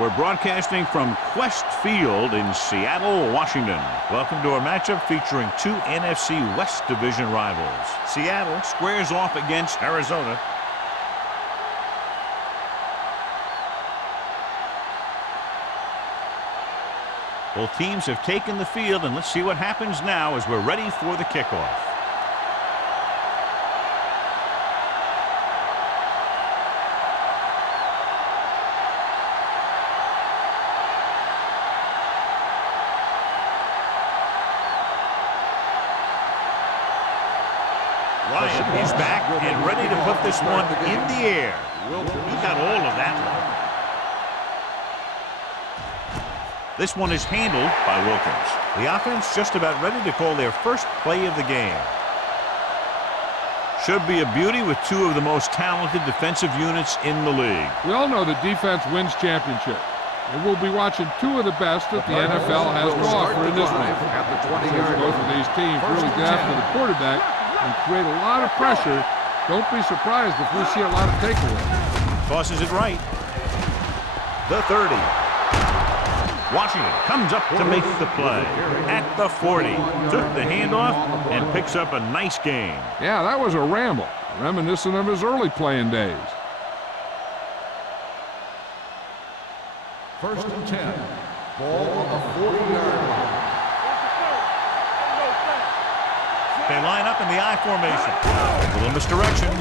We're broadcasting from Quest Field in Seattle, Washington. Welcome to our matchup featuring two NFC West Division rivals. Seattle squares off against Arizona. Both teams have taken the field, and let's see what happens now as we're ready for the kickoff. Ryan is back and ready to put this one in the air. He got all of that one. This one is handled by Wilkins. The offense just about ready to call their first play of the game. Should be a beauty with two of the most talented defensive units in the league. We all know that defense wins championships. And we'll be watching two of the best that the NFL has to offer in this match. Both of these teams really get after the quarterback and create a lot of pressure. Don't be surprised if we see a lot of takeaways. Tosses it right. The 30. Washington comes up to make the play at the 40. Took the handoff and picks up a nice gain. Yeah, that was a ramble, reminiscent of his early playing days. 1st and 10. Ball on the 40-yard line. They line up in the I formation. A little misdirection.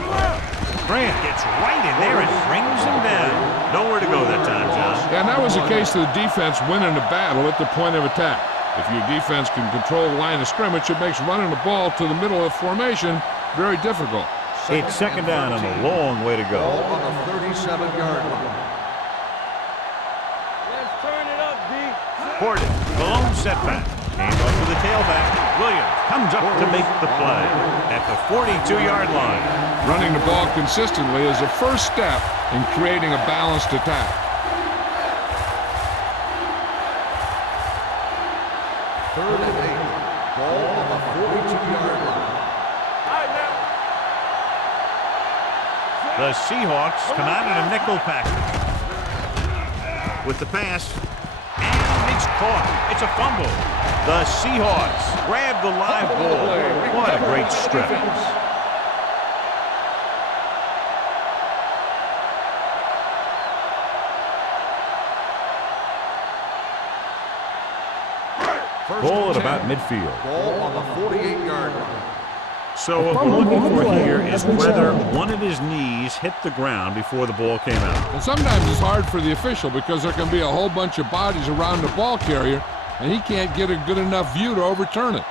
Grant gets right in there and brings him down. Nowhere to go that time, John. And that was the case of the defense winning the battle at the point of attack. If your defense can control the line of scrimmage, it makes running the ball to the middle of the formation very difficult. It's second down and a long way to go. Ball on the 37-yard line. Let's turn it up, D. Porter, the lone setback. Hands off to the tailback. Williams comes up to make the play at the 42-yard line. Running the ball consistently is the first step in creating a balanced attack. Third and 8. Ball on the 42-yard line. The Seahawks come out in a nickel package. With the pass, and it's caught. It's a fumble. The Seahawks grab the live ball. What a great strip. Ball at about midfield. Ball on the 48-yard line. So what we're looking for here is whether one of his knees hit the ground before the ball came out. And sometimes it's hard for the official because there can be a whole bunch of bodies around the ball carrier, and he can't get a good enough view to overturn it.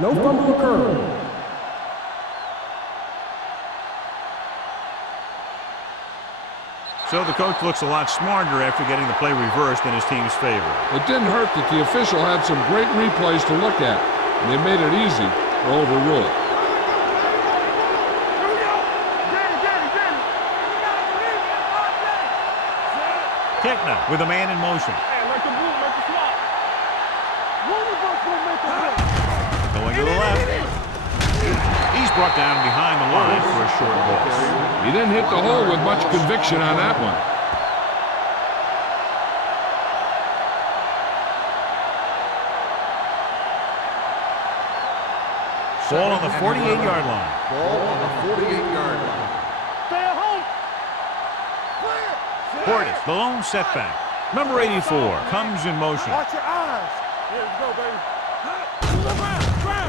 No fumble occurred. So the coach looks a lot smarter after getting the play reversed in his team's favor. It didn't hurt that the official had some great replays to look at, and they made it easy to overrule it. Kickner with a man in motion. Going to the left. He's brought down behind the line for a short loss. He didn't hit the hole with much conviction on that one. Ball on the 48-yard line. Ball on the 48-yard line. Stay at home. Portis, the lone setback. Number 84 comes in motion. Watch your eyes. Here we go, baby.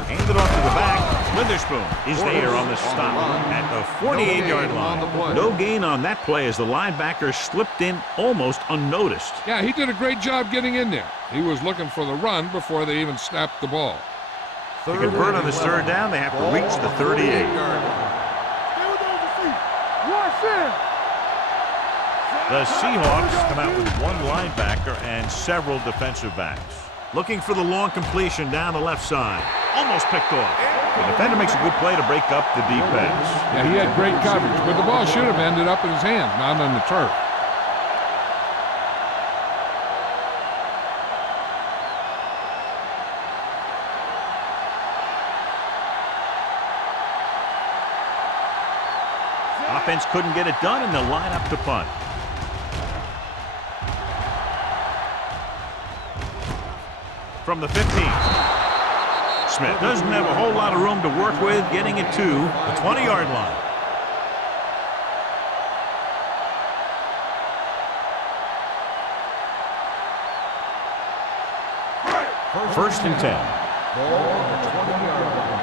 Handed off to the back. Witherspoon is there on the stop at the 48-yard line. No gain on that play as the linebacker slipped in almost unnoticed. Yeah, he did a great job getting in there. He was looking for the run before they even snapped the ball. To convert on this third down, they have to reach the 38. The Seahawks come out with one linebacker and several defensive backs. Looking for the long completion down the left side. almost picked off. The defender makes a good play to break up the defense. Yeah, he had great coverage, but the ball should have ended up in his hands, not on the turf. Offense couldn't get it done, and they'll line up to punt. From the 15. Smith doesn't have a whole lot of room to work with, getting it to the 20-yard line. First and 10. Ball on the 20-yard line.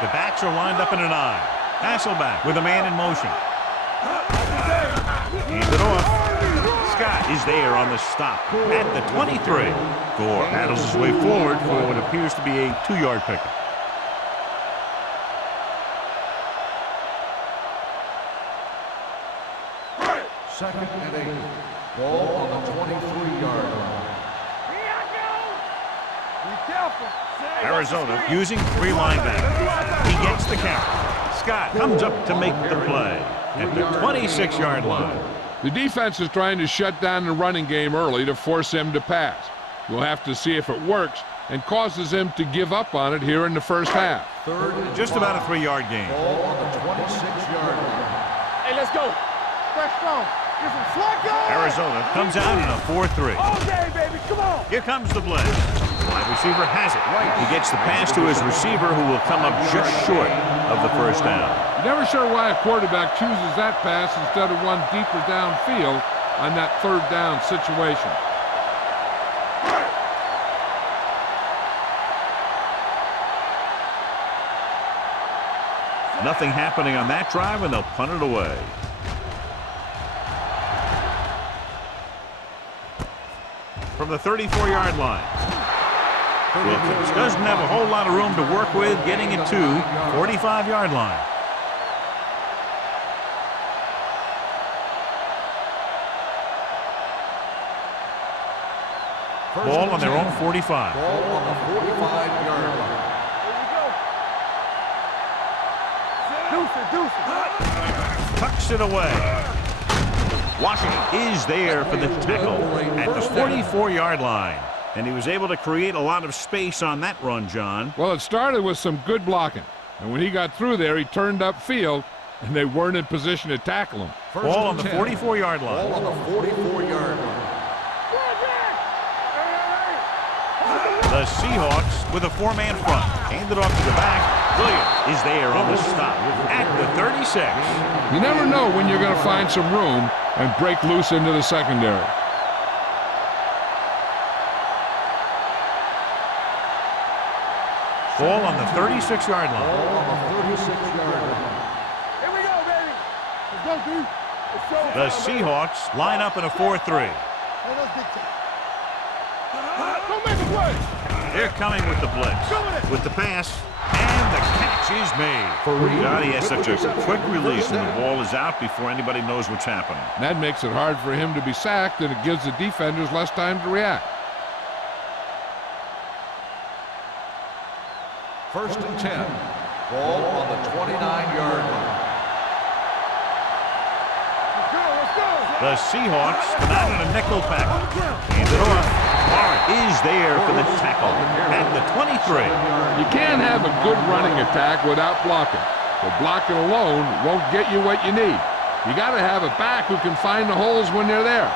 The backs are lined up in an I. Hasselback with a man in motion. Hands it off. Scott is there on the stop at the 23. Gore battles his way forward for what appears to be a 2-yard pickup. Second and 8. Ball on the 23-yard line. Arizona using 3 linebackers. He gets the carry. Scott comes up to make the play at the 26-yard line. The defense is trying to shut down the running game early to force him to pass. We'll have to see if it works and causes him to give up on it here in the first half. Third and Just about a 3-yard gain. Ball on the 26-yard line. Hey, let's go. Fresh strong. Get some slack going. Arizona comes out in a 4-3. All day, baby. Come on. Here comes the blitz. Wide receiver has it. He gets the pass to his receiver, who will come up just short of the first down. Never sure why a quarterback chooses that pass instead of one deeper downfield on that third down situation. Nothing happening on that drive, and they'll punt it away. From the 34-yard line. Wilkins doesn't have a whole lot of room to work with, getting it to 45-yard line. Ball on their own 45. Ball on the 45-yard line. Tucks it away. Washington is there for the tackle at the 44-yard line. And he was able to create a lot of space on that run, John. Well, it started with some good blocking. And when he got through there, he turned upfield, and they weren't in position to tackle him. Ball on the 44-yard line. Ball on the 44-yard line. The Seahawks with a 4-man front. Handed off to the back. Williams is there on the stop at the 36. You never know when you're going to find some room and break loose into the secondary. Ball on the 36-yard line. Ball on the 36-yard line. Here we go, baby. Let's go, dude. Let's go. The Seahawks line up in a 4-3. Hey, let's get to it. Don't make a play. They're coming with the blitz. With the pass, and the catch is made. God, he has such a quick release, and the ball is out before anybody knows what's happening. That makes it hard for him to be sacked, and it gives the defenders less time to react. First and 10. Ball on the 29-yard line. Let's go. The Seahawks come out in a nickel package. Hand it off. Barrett is there for the tackle at the 23. You can't have a good running attack without blocking. But blocking alone won't get you what you need. You got to have a back who can find the holes when they're there.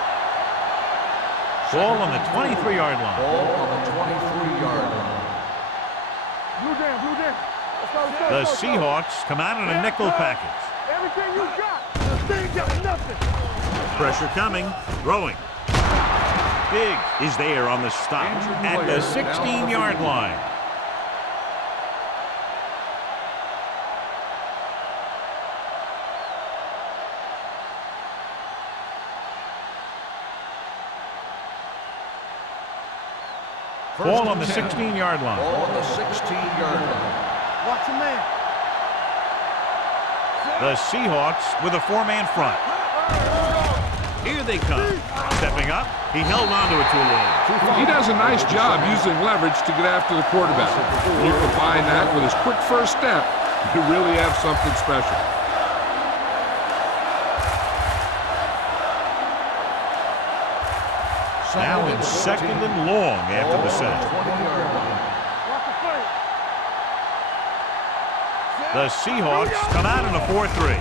Ball on the 23-yard line. Ball on the 23-yard line. Blue jam, blue jam. Let's go, let's go, The let's go. Seahawks come out in a nickel package. Everything you got. They ain't got nothing. Pressure coming. Throwing. Diggs is there on the stop at the 16-yard line. Ball on the 16-yard line. Ball on the 16-yard line. Watch your man. The Seahawks with a 4-man front. Here they come. Stepping up, he held onto it too long. He does a nice job using leverage to get after the quarterback. You combine that with his quick first step, you really have something special. Now in second and long after the set. The Seahawks come out in a 4-3.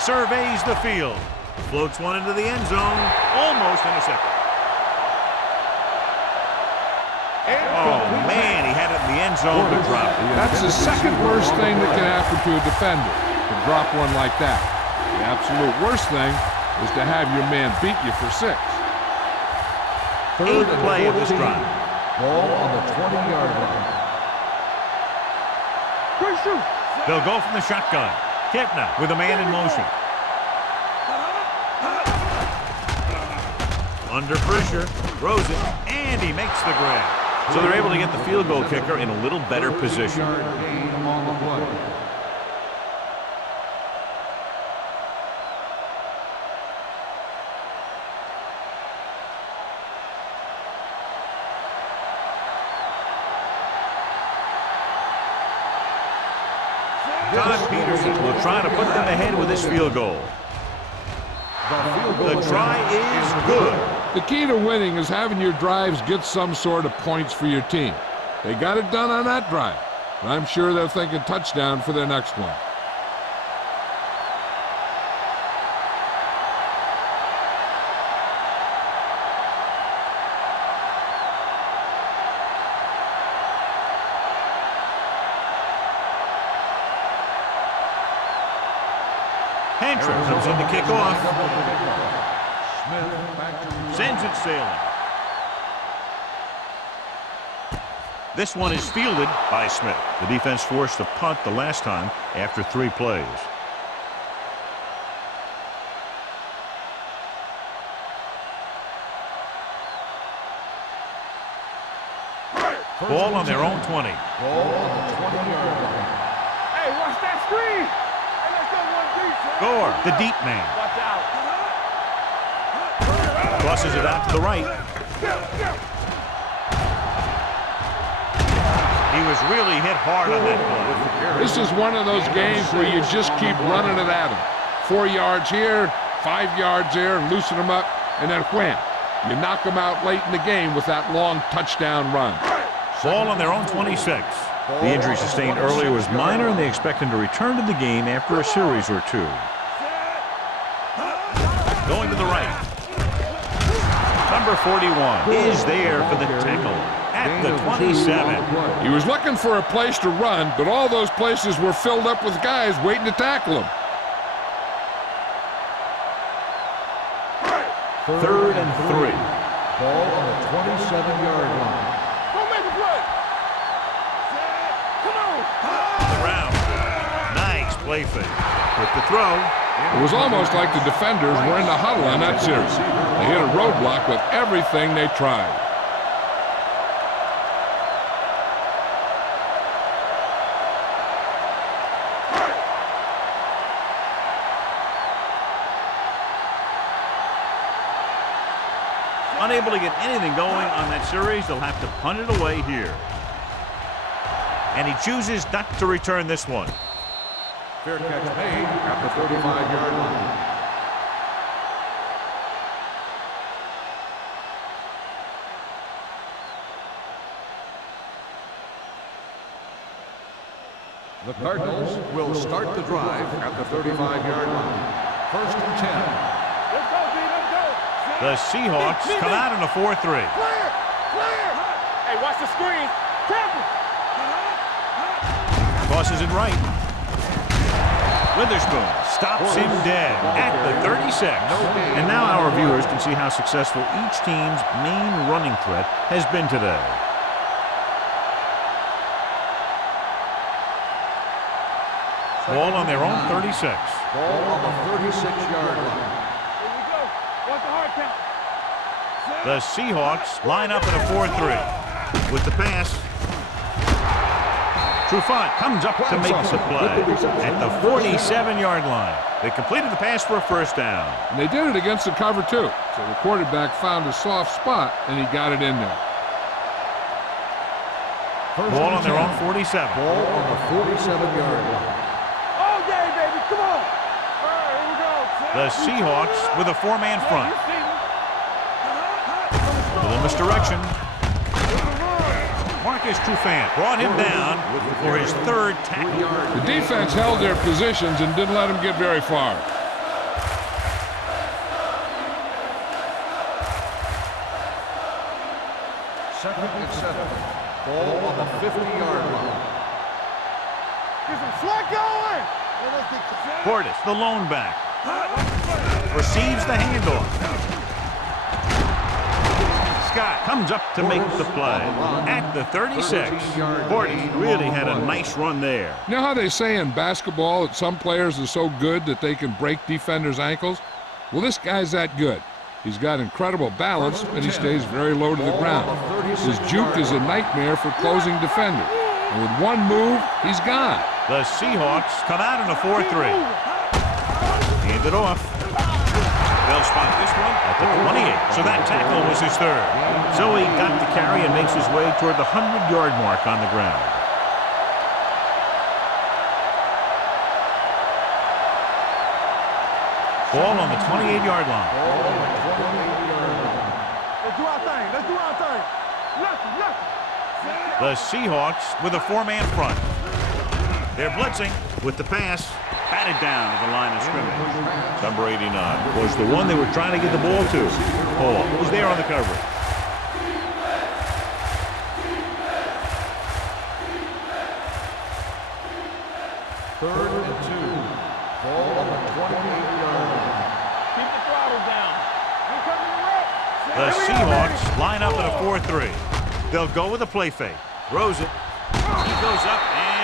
Surveys the field. Floats one into the end zone. Almost intercepted. Oh, man, he had it in the end zone but dropped it. That's the second worst thing that can happen to a defender, to drop one like that. The absolute worst thing is to have your man beat you for 6. Eighth play of this drive. Ball on the 20-yard line. They'll go from the shotgun. Kepner with a man in motion. Under pressure, throws it, and he makes the grab. So they're able to get the field goal kicker in a little better position. Todd Peterson will try to put them ahead with this field goal. The try is good. The key to winning is having your drives get some sort of points for your team. They got it done on that drive, and I'm sure they're thinking touchdown for their next one. Hantrim comes in to kick off. Sends it sailing. This one is fielded by Smith. The defense forced a punt the last time after 3 plays. Ball on their own 20. Ball on the 20-yard line. Hey, watch that screen. Hey, let's go one deep. Gore, the deep man. Watch out. Crosses it out to the right. He was really hit hard on that play. This is one of those games where you just keep running it at him. 4 yards here, 5 yards there, and loosen them up, and then wham. You knock them out late in the game with that long touchdown run. Ball on their own 26. The injury sustained earlier was minor, and they expect him to return to the game after a series or 2. Going to the right. Number 41 is there for the tackle at the 27. He was looking for a place to run, but all those places were filled up with guys waiting to tackle him. 3rd and 3. Ball on the 27-yard line. Don't make a play. Come on. Around. Nice play fake. With the throw. It was almost like the defenders were in the huddle on that series. They hit a roadblock with everything they tried. Unable to get anything going on that series, they'll have to punt it away here. And he chooses not to return this one. Fair catch made at the 35-yard line. The Cardinals will start the drive at the 35-yard line. 1st and 10. Let's go, D. Let's go. The Seahawks come out in a 4-3. Clear. Clear. Hey, watch the screen. Tackle. Crosses it right. Witherspoon stops him dead at the 36. And now our viewers can see how successful each team's main running threat has been today. Ball on their own 36. Ball on the 36-yard line. Here we go. Watch the hard count. The Seahawks line up in a 4-3. With the pass. Trufant comes up to make the play at the 47-yard line. They completed the pass for a first down. And they did it against the cover, too. So the quarterback found a soft spot, and he got it in there. Ball on their own 47. Ball on the 47-yard line. All day, baby. Come on. All right, here we go. The Seahawks with a four-man front. A little misdirection. Marcus Trufant brought him down for his third tackle. The defense held their positions and didn't let him get very far. Second and 7. Ball on the 50-yard line. Get some sweat going. Portis, the lone back, receives the handoff. Scott comes up to make the play at the 36. Portis really had a nice run there. You know how they say in basketball that some players are so good that they can break defenders' ankles? Well, this guy's that good. He's got incredible balance, and he stays very low to the ground. His juke is a nightmare for closing defenders. And with one move, he's gone. The Seahawks come out in a 4-3. Hand it off. They'll spot this one at the 28. So that tackle was his third. So he got the carry and makes his way toward the 100-yard mark on the ground. Ball on the 28-yard line. Let's do our thing. Let's do our thing. Left. The Seahawks with a four-man front. They're blitzing with the pass. Batted down at the line of scrimmage. Number 89 was the one they were trying to get the ball to. Paul was there on the coverage. Third and 2. Ball on the 28-yard line. Keep the throttle down. Here comes the rep. The Seahawks line up in a 4-3. They'll go with a play fake. Throws it. He goes up and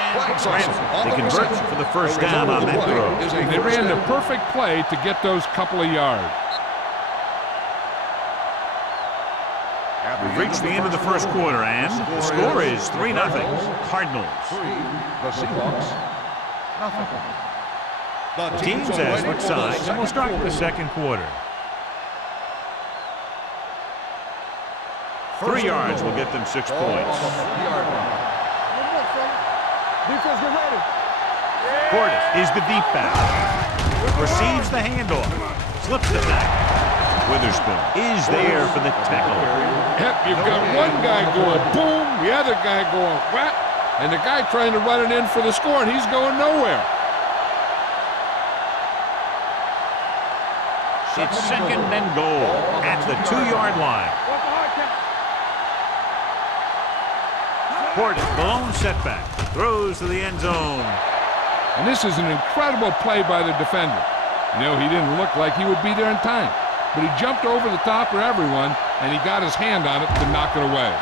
they convert for the first down on that throw. They ran the perfect play to get those couple of yards. We've reached the end of the first quarter, and the score is 3-0. Cardinals. 3. The Seahawks. Nothing. The teams have switched sides, and we'll start with the second quarter. 3 yards will get them 6 points. Defense, get ready. Portis is the deep back. Receives the handoff. Slips the tackle. Witherspoon is there for the tackle. Heck, you've got one guy going boom, the other guy going whap, and the guy trying to run it in for the score, and he's going nowhere. It's second and goal at the 2-yard line. Portis, the lone setback, throws to the end zone. And this is an incredible play by the defender. You know, he didn't look like he would be there in time, but he jumped over the top of everyone, and he got his hand on it to knock it away.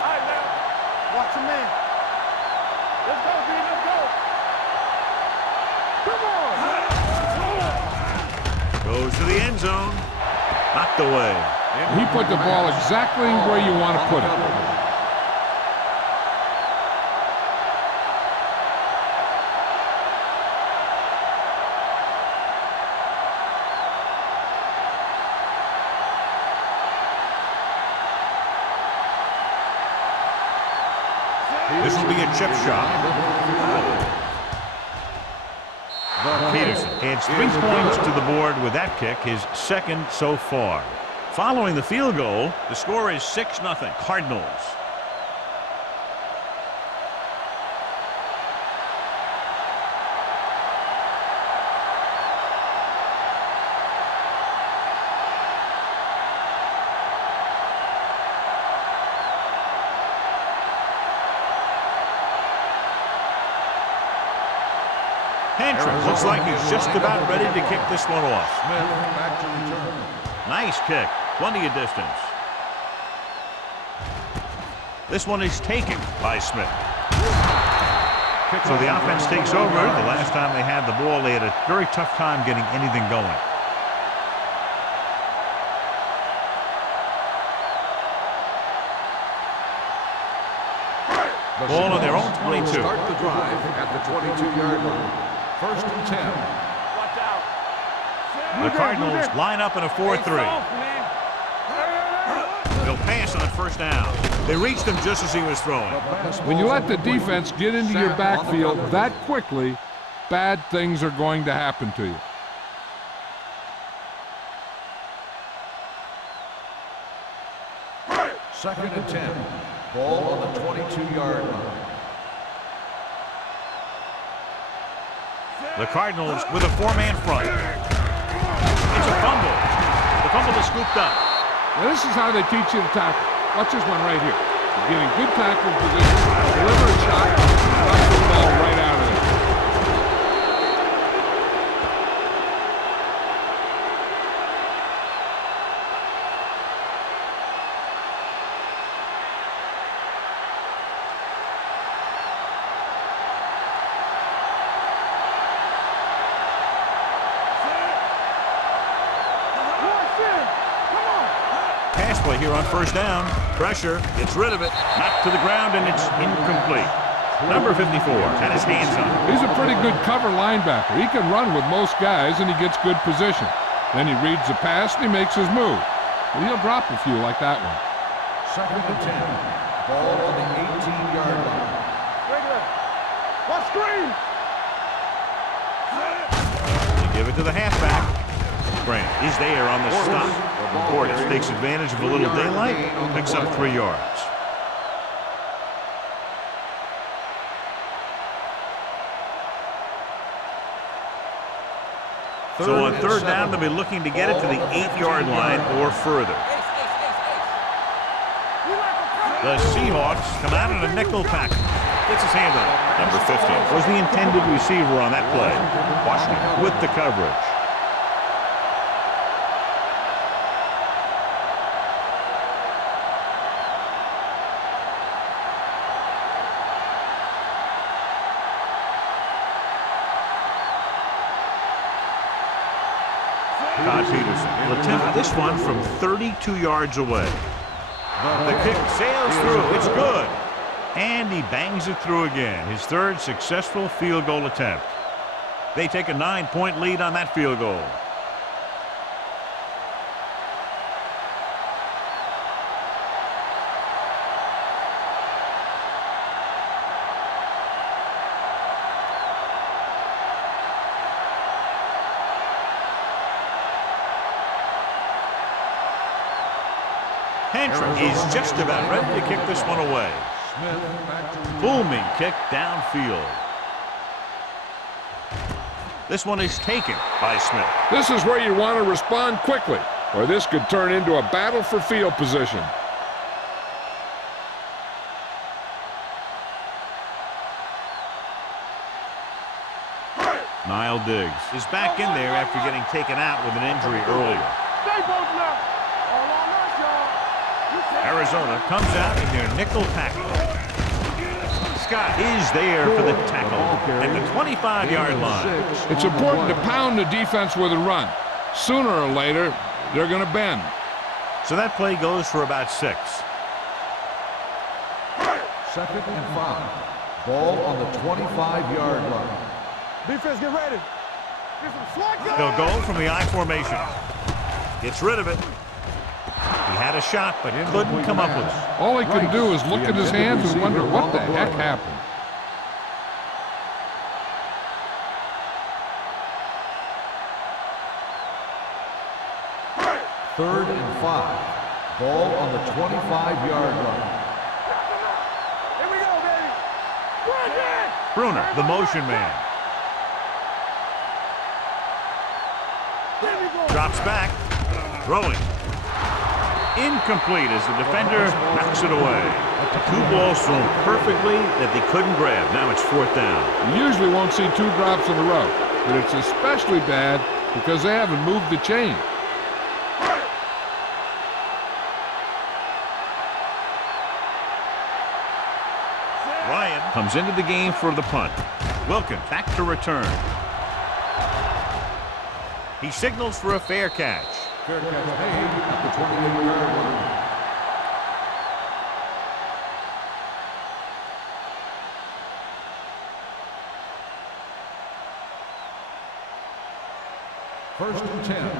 All right, man. Watch your man. Let's go, B. Let's go. Come on. Goes to the end zone. Knocked away. He put the ball exactly where you want to put it. This will be a chip shot. Peterson adds 3 points to the board with that kick, his second so far. Following the field goal, the score is 6-0 Cardinals. Hancher looks like he's just about ready to kick this one off. Smith back to return. Nice kick. Plenty of distance. This one is taken by Smith. So the offense takes over. The last time they had the ball, they had a very tough time getting anything going. Ball on their own 22. Start the drive at the 22-yard line. 1st and 10. Watch out. The Cardinals line up in a 4-3. They'll pass on 1st down. They reached him just as he was throwing. When you let the defense get into your backfield that quickly, bad things are going to happen to you. Second and 10. Ball on the 22-yard line. The Cardinals with a 4-man front. It's a fumble. The fumble is scooped up. Now this is how they teach you to tackle. Watch this one right here. You're getting good tackling position, deliver a shot, knock the ball right out of there. Pass play here on 1st down. Pressure. Gets rid of it. Knocked to the ground, and it's incomplete. Number 54 had his hands on it. He's a pretty good cover linebacker. He can run with most guys, and he gets good position. Then he reads the pass, and he makes his move. But he'll drop a few like that one. Second and 10. Ball on the 18-yard line. What screen? They give it to the halfback. Grant is there on the stop. Portis takes advantage of a little daylight, picks up 3 yards. So on 3rd down, they'll be looking to get it to the 8-yard line or further. The Seahawks come out in a nickel pack. Gets his hand on it. Number 50 was the intended receiver on that play. Washington with the coverage. Todd Peterson will attempt this one from 32 yards away. The kick sails through. It's good. And he bangs it through again. His 3rd successful field goal attempt. They take a 9-point lead on that field goal. Hantry is just about ready to kick this one away. Booming kick downfield. This one is taken by Smith. This is where you want to respond quickly, or this could turn into a battle for field position. Niall Diggs is back in there after getting taken out with an injury earlier. Arizona comes out in their nickel tackle. Scott is there for the tackle at the 25-yard line. It's important to pound the defense with a run. Sooner or later, they're going to bend. So that play goes for about 6. Second and 5. Ball on the 25-yard line. Defense, get ready. They'll go from the I formation. Gets rid of it. He had a shot, but couldn't come up with it. All he can do is look at his hands and wonder what the heck happened. Third and 5. Ball on the 25-yard line. Here we go, baby. Bruner, the motion man. Drops back. Throwing. Incomplete as the defender knocks it away. 2 balls thrown perfectly that they couldn't grab. Now it's 4th down. You usually won't see 2 drops in a row, but it's especially bad because they haven't moved the chain. Ryan comes into the game for the punt. Wilkins back to return. He signals for a fair catch. Fair catch made at the 28-yard line. First and 10.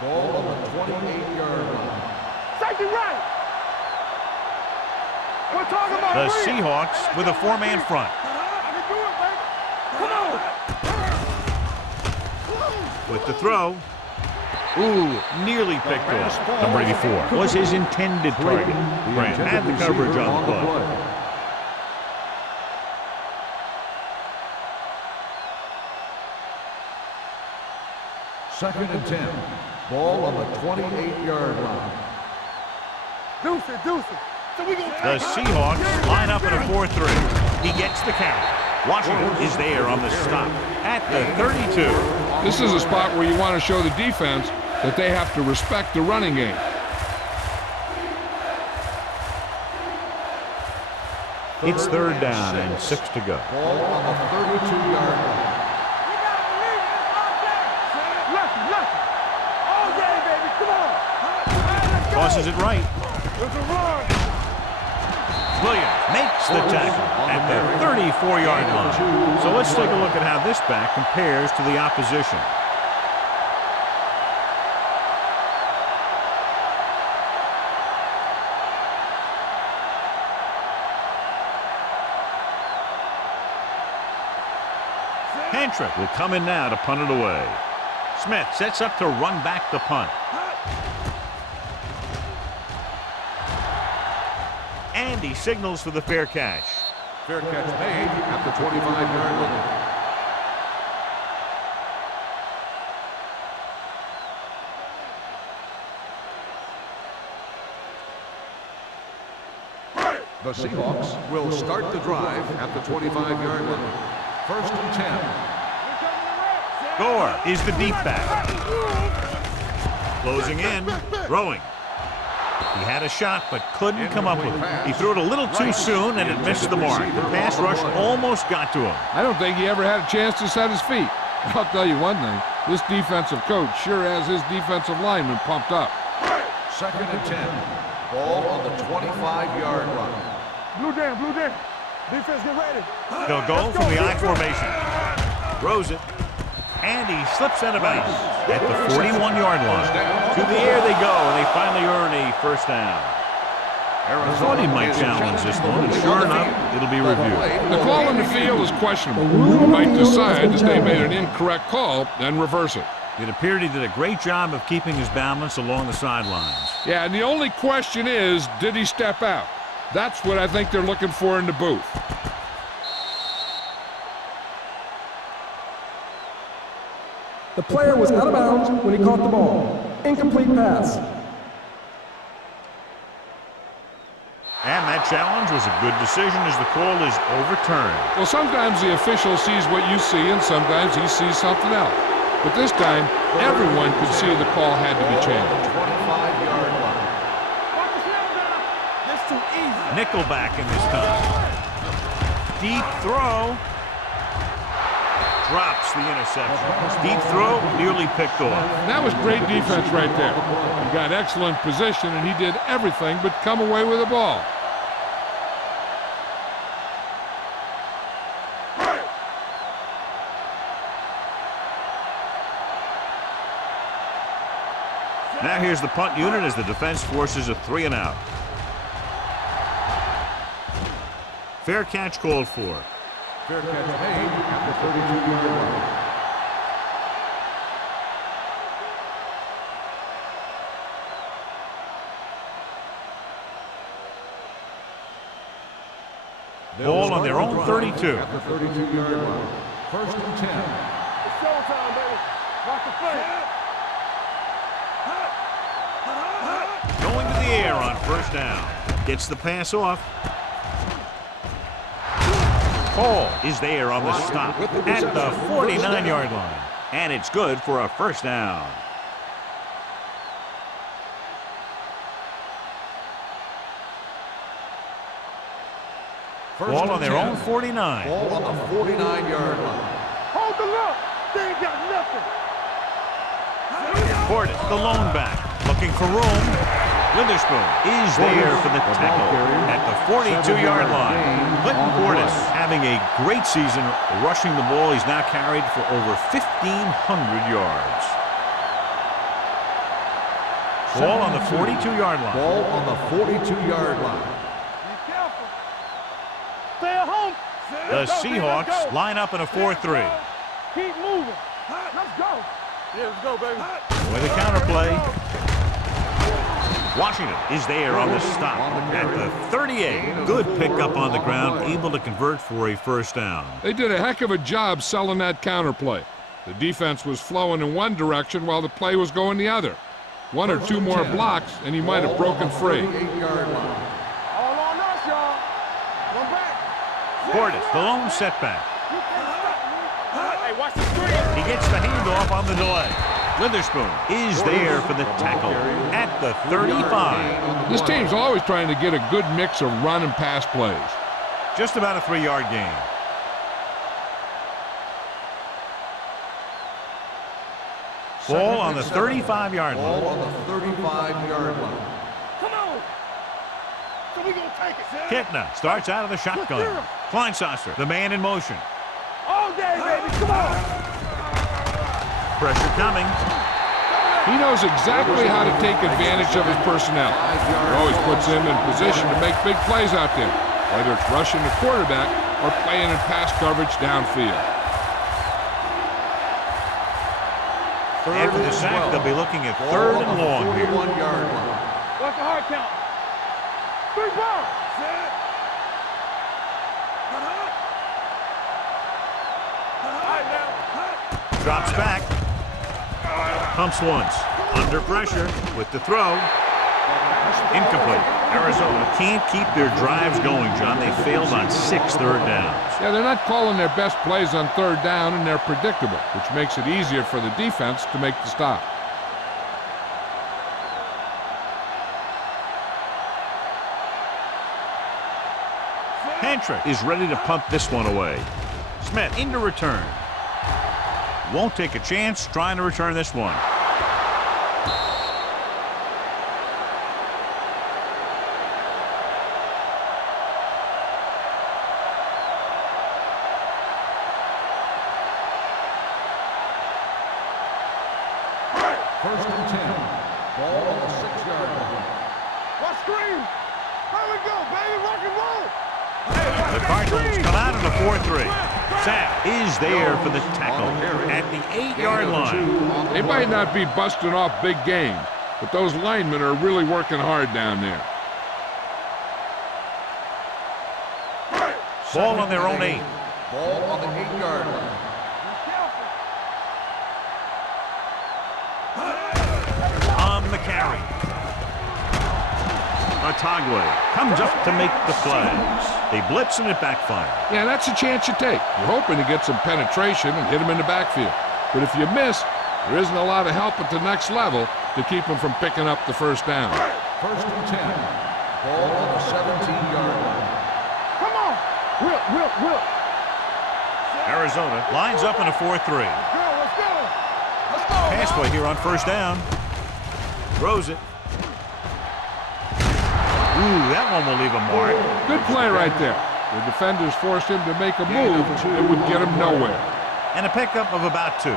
Ball on the 28-yard line. Safety right. We're talking about The Seahawks with a four-man front. I can do it, baby. Come on. With the throw. Ooh, nearly picked off. Number 84 was his intended target. Grant had the coverage on the play. Second and 10. Ball on the 28-yard line. Deuce it. So we gonna The Seahawks line up in a 4-3. He gets the count. Washington is there on the stop at the 32. This is a spot where you want to show the defense that they have to respect the running game. It's third down and 6 to go. Ball on the 32-yard line. Tosses it right. There's a run. Williams makes the tackle at the 34-yard line. So let's take a look at how this back compares to the opposition. Hantrick will come in now to punt it away. Smith sets up to run back the punt. And he signals for the fair catch. Fair catch made at the 25-yard line. The Seahawks will start the drive at the 25-yard line. First and 10. Gore is the deep back. Closing in, throwing. He had a shot, but couldn't come up with it. He threw it a little too soon, and it missed the mark. The pass rush almost got to him. I don't think he ever had a chance to set his feet. I'll tell you one thing. This defensive coach sure has his defensive lineman pumped up. Second and 10. Ball on the 25-yard line. Blue jam. Defense, get ready. They'll go from the I formation. Throws it. And he slips out of bounds at the 41-yard line. To the air they go, and they finally earn a first down. I thought he might challenge this one, and sure enough, it'll be reviewed. The call on the field is questionable. He might decide that they made an incorrect call and reverse it. It appeared he did a great job of keeping his balance along the sidelines. Yeah, and the only question is, did he step out? That's what I think they're looking for in the booth. The player was out of bounds when he caught the ball. Incomplete pass. And that challenge was a good decision as the call is overturned. Well, sometimes the official sees what you see, and sometimes he sees something else. But this time, everyone could see the call had to be changed. 25-yard line. That's too easy. Nickelback in this time. Deep throw. Drops the interception. Deep throw, nearly picked off. That was great defense right there. He got excellent position, and he did everything but come away with the ball. Now here's the punt unit as the defense forces a 3-and-out. Fair catch called for. Fair catch made at the 32-yard line. Ball on their own 32. At the 32-yard line. First and 10. It's showtime, baby. Watch the play. Going to the air on first down. Gets the pass off. Hall is there on the stop at the 49-yard line. And it's good for a first down. Ball on their own 49. Ball on the 49-yard line. Hold the look. They ain't got nothing. Portis, the lone back, looking for room. Witherspoon is there for the tackle at the 42-yard line. Clinton Portis having a great season rushing the ball. He's now carried for over 1,500 yards. Ball on the 42-yard line. Ball on the 42-yard line. Be careful. Stay at home. The Seahawks line up in a 4-3. Keep moving. Let's go. Yeah, let's go, baby. With a counterplay. Washington is there on the stop at the 38. Good pickup on the ground, able to convert for a first down. They did a heck of a job selling that counterplay. The defense was flowing in one direction while the play was going the other. One or two more blocks, and he might have broken free. 38-yard line. All on us, y'all. Come back. Portis, the lone setback. Hey, watch the screen. He gets the handoff on the delay. Witherspoon is there for the tackle at the 35. This team's always trying to get a good mix of run and pass plays. Just about a 3-yard gain. Ball on the 35-yard line. Ball on the 35-yard line. Come on. So we gonna take it. Kitna starts out of the shotgun. Kleinsasser, the man in motion. All day, baby. Come on. Pressure coming. He knows exactly how to take advantage of his personnel. He always puts him in position to make big plays out there, whether it's rushing the quarterback or playing in pass coverage downfield. After the sack, they'll be looking at third and long here. 41-yard line. What's the hard count? 3 balls. Drops back. Pumps once. Under pressure with the throw. Incomplete. Arizona can't keep their drives going, John. They failed on 6 third downs. Yeah, they're not calling their best plays on third down, and they're predictable, which makes it easier for the defense to make the stop. Pantrick is ready to punt this one away. Smith into return. Won't take a chance trying to return this one. First and 10. Ball on the 6-yard line. What screen? There we go, baby. Rock and roll. The Cardinals come out in a 4-3. Sack is there for the tackle at the 8-yard line. They might not be busting off big games, but those linemen are really working hard down there. Ball on their own 8. Ball on the 8-yard line. On the carry. Otagwe comes up to make the plays. They blitz and it backfires. Yeah, that's a chance you take. You're hoping to get some penetration and hit him in the backfield. But if you miss, there isn't a lot of help at the next level to keep them from picking up the first down. First and 10. Ball on the 17-yard line. Come on. Will. Arizona lines up in a 4-3. Let's go. Let's go. Pass play here on first down. Throws it. Ooh, that one will leave a mark. Good play right there. The defenders forced him to make a move that would get him nowhere. And a pickup of about 2.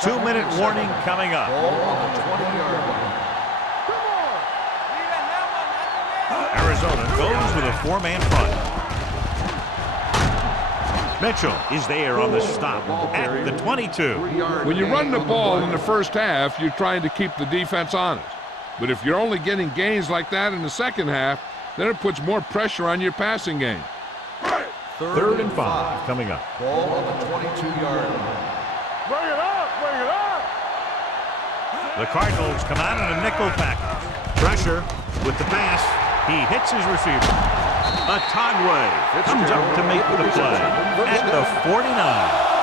Two-minute warning coming up. Ball on the 20-yard line. Arizona goes with a 4-man punt. Mitchell is there on the stop at the 22. When you run the ball in the first half, you're trying to keep the defense honest. But if you're only getting gains like that in the second half, then it puts more pressure on your passing game. Third and 5 coming up. Ball on the 22-yard line. Bring it up. The Cardinals come out in a nickel package. Pressure with the pass. He hits his receiver. Otagwe comes up to make the play at the 49.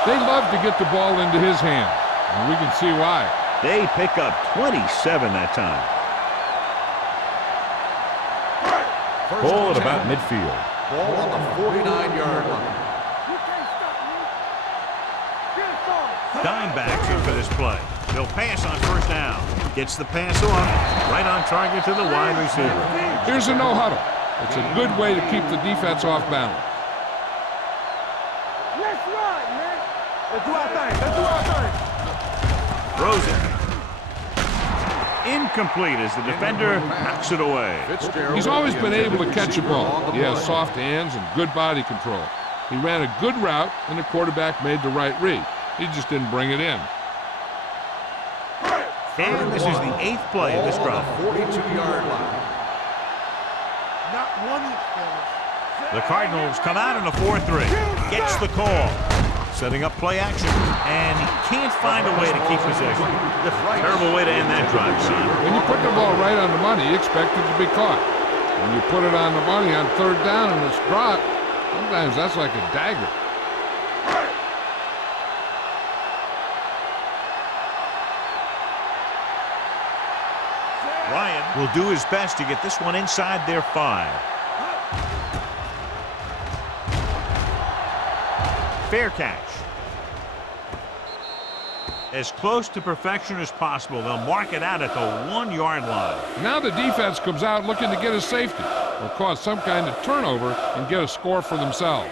They love to get the ball into his hands, and we can see why. They pick up 27 that time. Ball at about midfield. Ball on the 49-yard line. Dimebacks in for this play. They'll pass on first down. Gets the pass off. Right on target to the wide receiver. Here's a no huddle. It's a good way to keep the defense off balance. Let's run, man. Let's do our thing. Let's do our thing. Throws it. Incomplete as the defender knocks it away. He's always been able to catch a ball. He has soft hands and good body control. He ran a good route, and the quarterback made the right read. He just didn't bring it in. And this is the 8th play of this drive. 42-yard line. Not one inch, fellas. The Cardinals come out in a 4-3. Gets the call. Setting up play action. And he can't find a way to keep possession. Terrible way to end that drive, son. When you put the ball right on the money, you expect it to be caught. When you put it on the money on third down and it's dropped, sometimes that's like a dagger. Ryan will do his best to get this one inside their 5. Fair catch. As close to perfection as possible. They'll mark it out at the 1-yard line. Now the defense comes out looking to get a safety or cause some kind of turnover and get a score for themselves.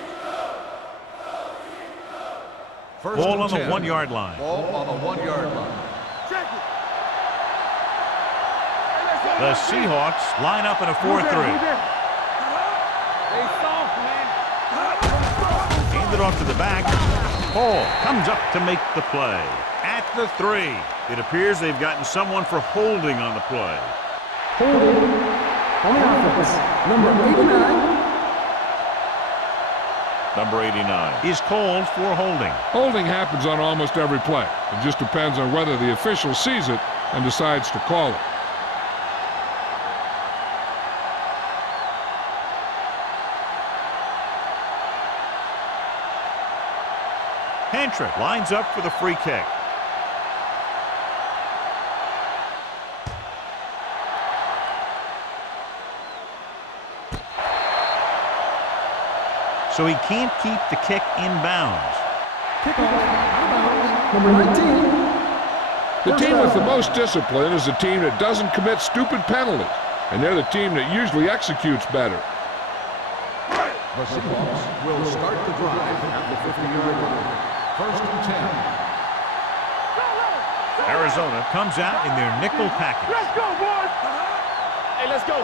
Ball on the 1-yard line. Ball on the 1-yard line. Check it. The Seahawks line up in a 4-3. They soft, man. Hand it off to the back. Hall comes up to make the play. At the 3. It appears they've gotten someone for holding on the play. Holding on the offense. Number 89. Number 89 is called for holding. Holding happens on almost every play. It just depends on whether the official sees it and decides to call it. Hentrick lines up for the free kick. So he can't keep the kick in bounds. Kickoff out of bounds. Number 19. The team with the most discipline is the team that doesn't commit stupid penalties, and they're the team that usually executes better. The Seahawks will start the drive at the 50-yard line. First and 10. Arizona comes out in their nickel package. Let's go, boys. Hey, let's go.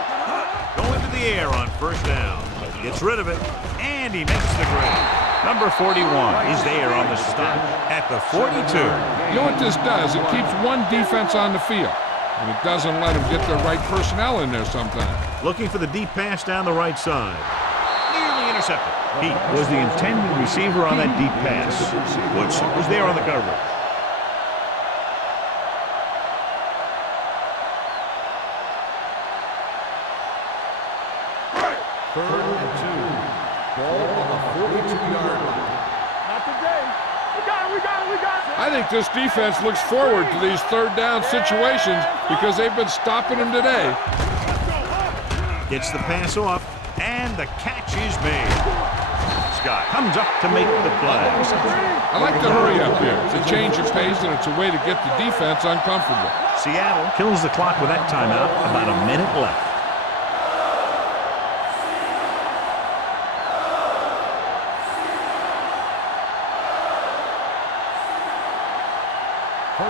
Going to the air on first down. Gets rid of it, and he makes the grab. Number 41 is there on the stop at the 42. You know what this does? It keeps one defense on the field, and it doesn't let them get the right personnel in there sometimes. Looking for the deep pass down the right side. Nearly intercepted. He was the intended receiver on that deep pass. Woods was there on the coverage. Third and 2. Ball on the 42-yard line. Not today. We got it, we got it, we got it. I think this defense looks forward to these third down situations because they've been stopping them today. Gets the pass off, and the catch is made. Scott comes up to make the play. I like the hurry up here. It's a change of pace, and it's a way to get the defense uncomfortable. Seattle kills the clock with that timeout. About a minute left.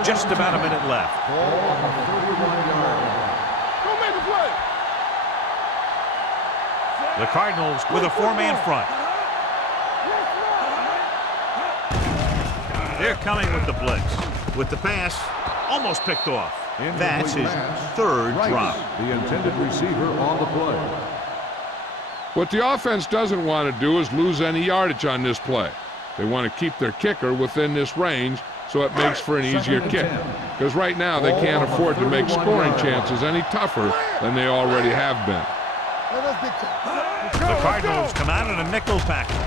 Just about a minute left. Ball on the 31-yard line. Go make the play. The Cardinals with a 4-man front. They're coming with the blitz. With the pass, almost picked off. That's his third drop. The intended receiver on the play. What the offense doesn't want to do is lose any yardage on this play. They want to keep their kicker within this range so it makes for an easier kick. Because right now they can't afford to make scoring chances any tougher than they already have been. The Cardinals come out in a nickel package.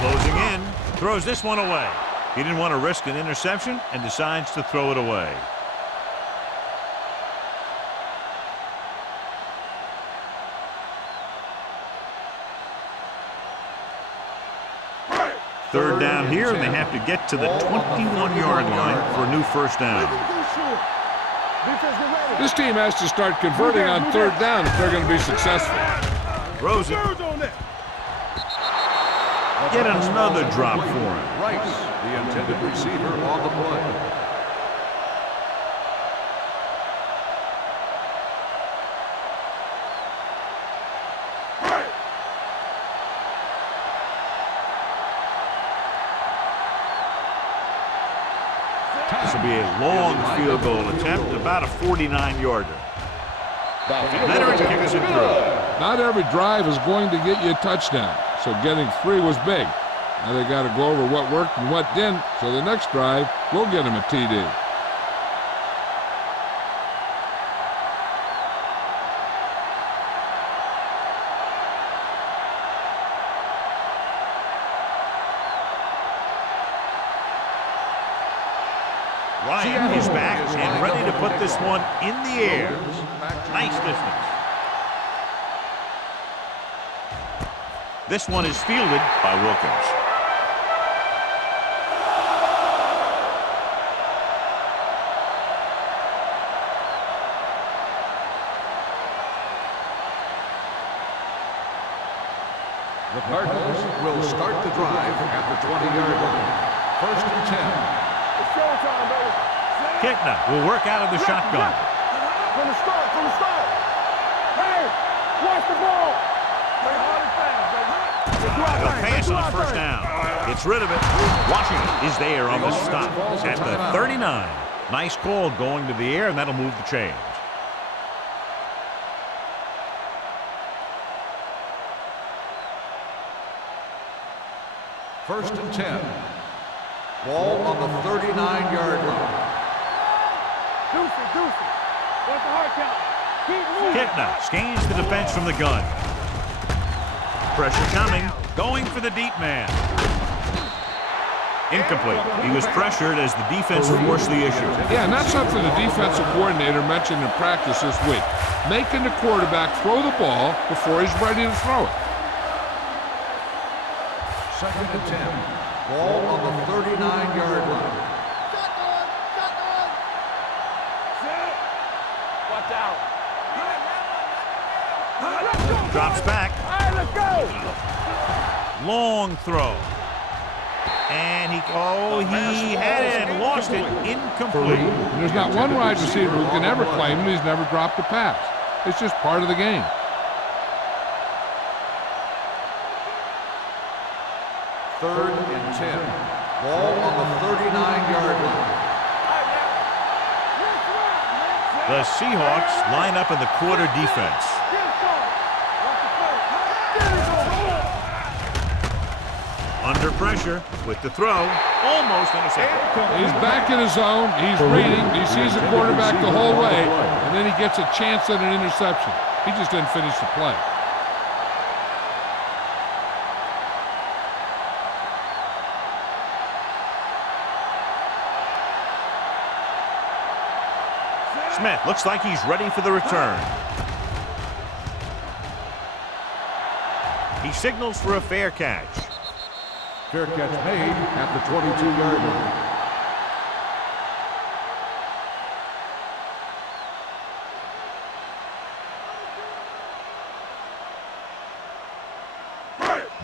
Closing in, throws this one away. He didn't want to risk an interception and decides to throw it away. Third down here, and they have to get to the 21-yard line for a new first down. This team has to start converting on third down if they're going to be successful. Throws it. Get another drop for him. Rice, the intended receiver on the play. This will be a long field goal attempt, about a 49-yarder. Veteran kickers it through. Not every drive is going to get you a touchdown, so getting 3 was big. Now they got to go over what worked and what didn't, so the next drive will get them a TD. Ryan is back and ready to put this one in the air. Nice distance. This one is fielded by Wilkins. The Cardinals will start the drive at the 20-yard line. First and 10. It's showtime, baby. Kitna will work out of the shotgun. From the start, from the start. Hey, watch the ball. Play hard and fast, baby. They'll pass on first down. Gets rid of it. Washington is there on the stop at the 39. Nice call going to the air, and that'll move the chains. First and 10. Ball on the 39-yard line. Deucey. What's the hard count? Keep moving. Kitna scans the defense from the gun. Pressure coming. Going for the deep man. Incomplete. He was pressured as the defense forced the issue. Yeah, and that's something the defensive coordinator mentioned in practice this week. Making the quarterback throw the ball before he's ready to throw it. Second and 10. Ball on the 39-yard line. Watch out. Drops back. All right, let's go. Long throw. And he had it and lost it. Incomplete. And there's not one wide receiver who can ever claim that he's never dropped a pass. It's just part of the game. Third and 10. Ball on the 39-yard line. The Seahawks line up in the quarter defense. Under pressure with the throw. Almost intercepted. He's back in his zone. He's reading. He sees the quarterback the whole way, and then he gets a chance at an interception. He just didn't finish the play. Smith looks like he's ready for the return. He signals for a fair catch. Fair catch made at the 22-yard line.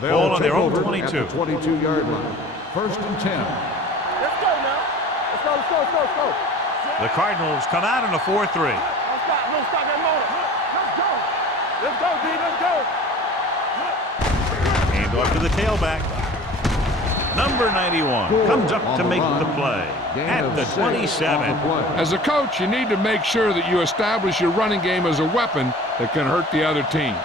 Ball on their own 22. At the 22-yard line. First and 10. Let's go now. Let's go. The Cardinals come out in a 4-3. Don't stop that motor. Let's go, D. Hand off to the tailback. Number 91 comes up to make the play at the 27. As a coach, you need to make sure that you establish your running game as a weapon that can hurt the other team.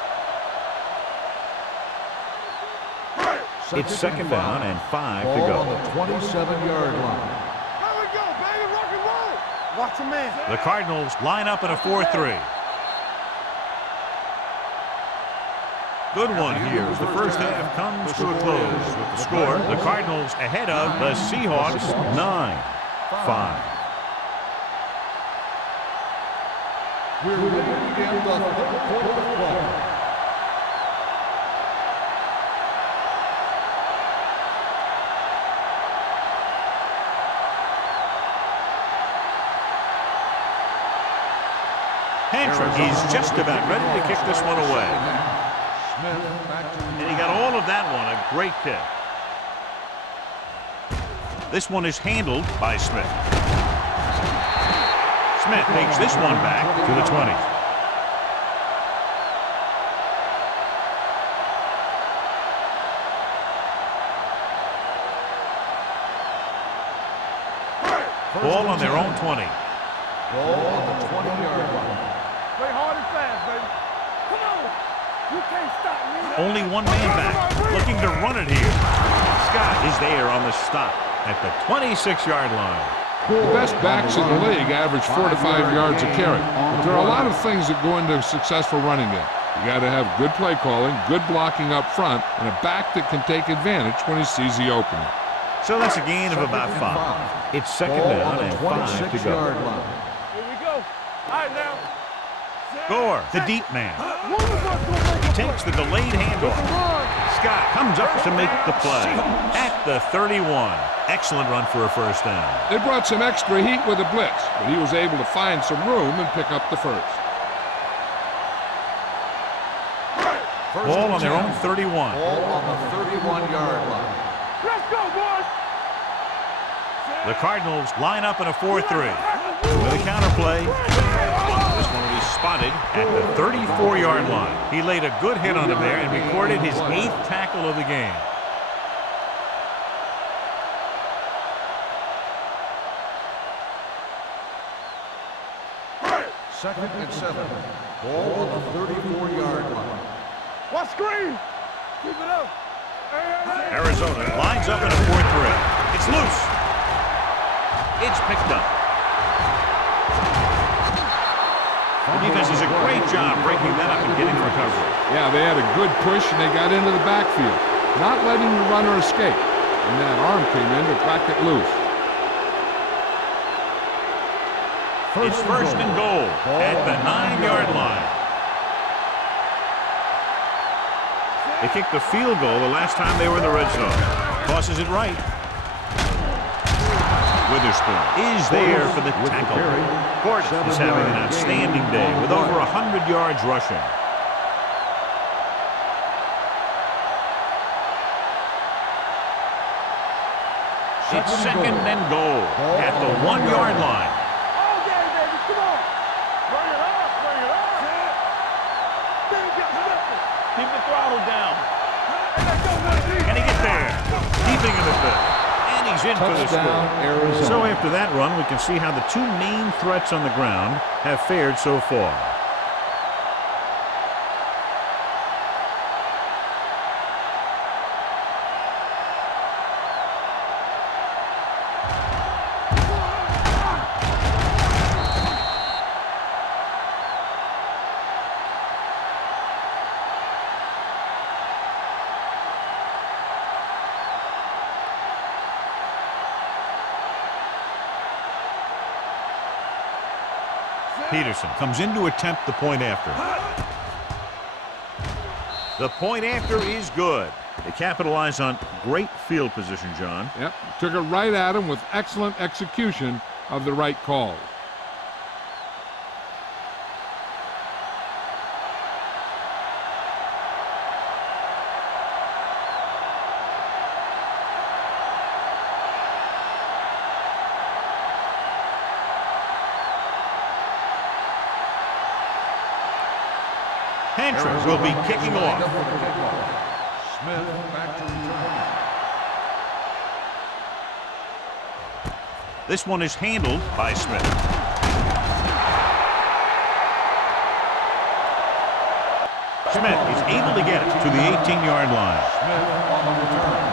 It's second down and 5 to Ball go. on the 27-yard line. There we go, baby. Rock and roll. Watch a man. The Cardinals line up in a 4-3. Good one here as the first half comes to a close with the score. The Cardinals ahead of the Seahawks 9-5. We're ready to begin the third quarter of play. Hantry, he's just about ready to kick this one away. And he got all of that one, a great kick. This one is handled by Smith. Smith takes this one back to the 20. Ball on their own 20. Ball on the 20-yard line. Play hard and fast, baby. Come on. You can't stop me. Only one man back, looking to run it here. Scott is there on the stop at the 26-yard line. The best backs in the league average 4 to 5 yards a carry. But there are a lot of things that go into a successful running game. You got to have good play calling, good blocking up front, and a back that can take advantage when he sees the opening. So that's a gain of about 5. It's second down and 5 to go. Here we go. All right, now. Gore, the deep man. He takes the delayed handoff. Scott comes up to make the play at the 31. Excellent run for a first down. They brought some extra heat with a blitz, but he was able to find some room and pick up the first. Ball on their own 31. Ball on the 31-yard line. Let's go, boys. The Cardinals line up in a 4-3. With a counterplay. This one will be spotted at the 34-yard line. He laid a good hit on him there and recorded his 8th tackle of the game. Second and 7. Ball on the 34-yard line. What screen? Keep it up. Arizona lines up in a 4-3. It's loose. It's picked up. The defense does a great job breaking that up and getting recovery. Yeah, they had a good push and they got into the backfield, not letting the runner escape. And that arm came in to crack it loose. It's first and goal at the 9-yard line. They kicked the field goal the last time they were in the red zone. Tosses it right. Witherspoon is there for the tackle. Gordon is having an outstanding day with over 100 yards rushing. It's second and goal at the 1-yard line. All day, baby. Come on. Bring it up. Bring it up. Keep the throttle down. Can he get there? Keeping him at the... And he's in for the score. Arizona. So after that run, we can see how the two main threats on the ground have fared so far. Peterson comes in to attempt the point after. The point after is good. They capitalize on great field position, John. Yep, took it right at him with excellent execution of the right call. Hantry will be kicking off. Smith back to return. This one is handled by Smith. Smith is able to get it to the 18-yard line. Smith on the return.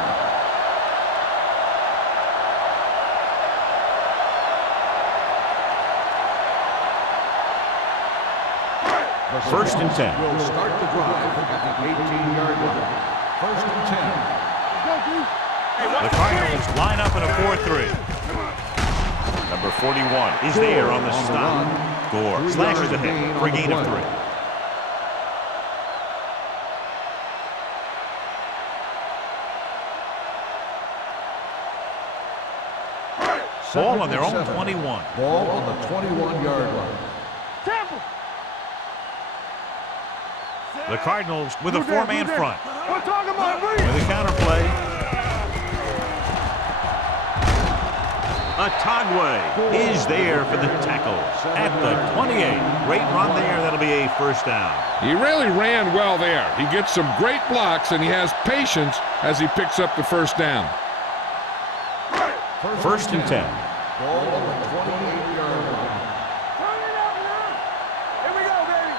First and 10. Will start the drive at the 18-yard line. First and 10. The Cardinals line up in a 4-3. Number 41 is there on the stop. Gore slashes ahead for a gain of 3. Ball on their own 21. Ball on the 21-yard line. Tampa. The Cardinals with a four-man front. We're talking about With a counterplay. Atagwe is there for the tackle at the 28. Great run there. That'll be a first down. He really ran well there. He gets some great blocks, and he has patience as he picks up the first down. First and 10. Ball on the 28-yard line. Turn it up now. Here we go, baby.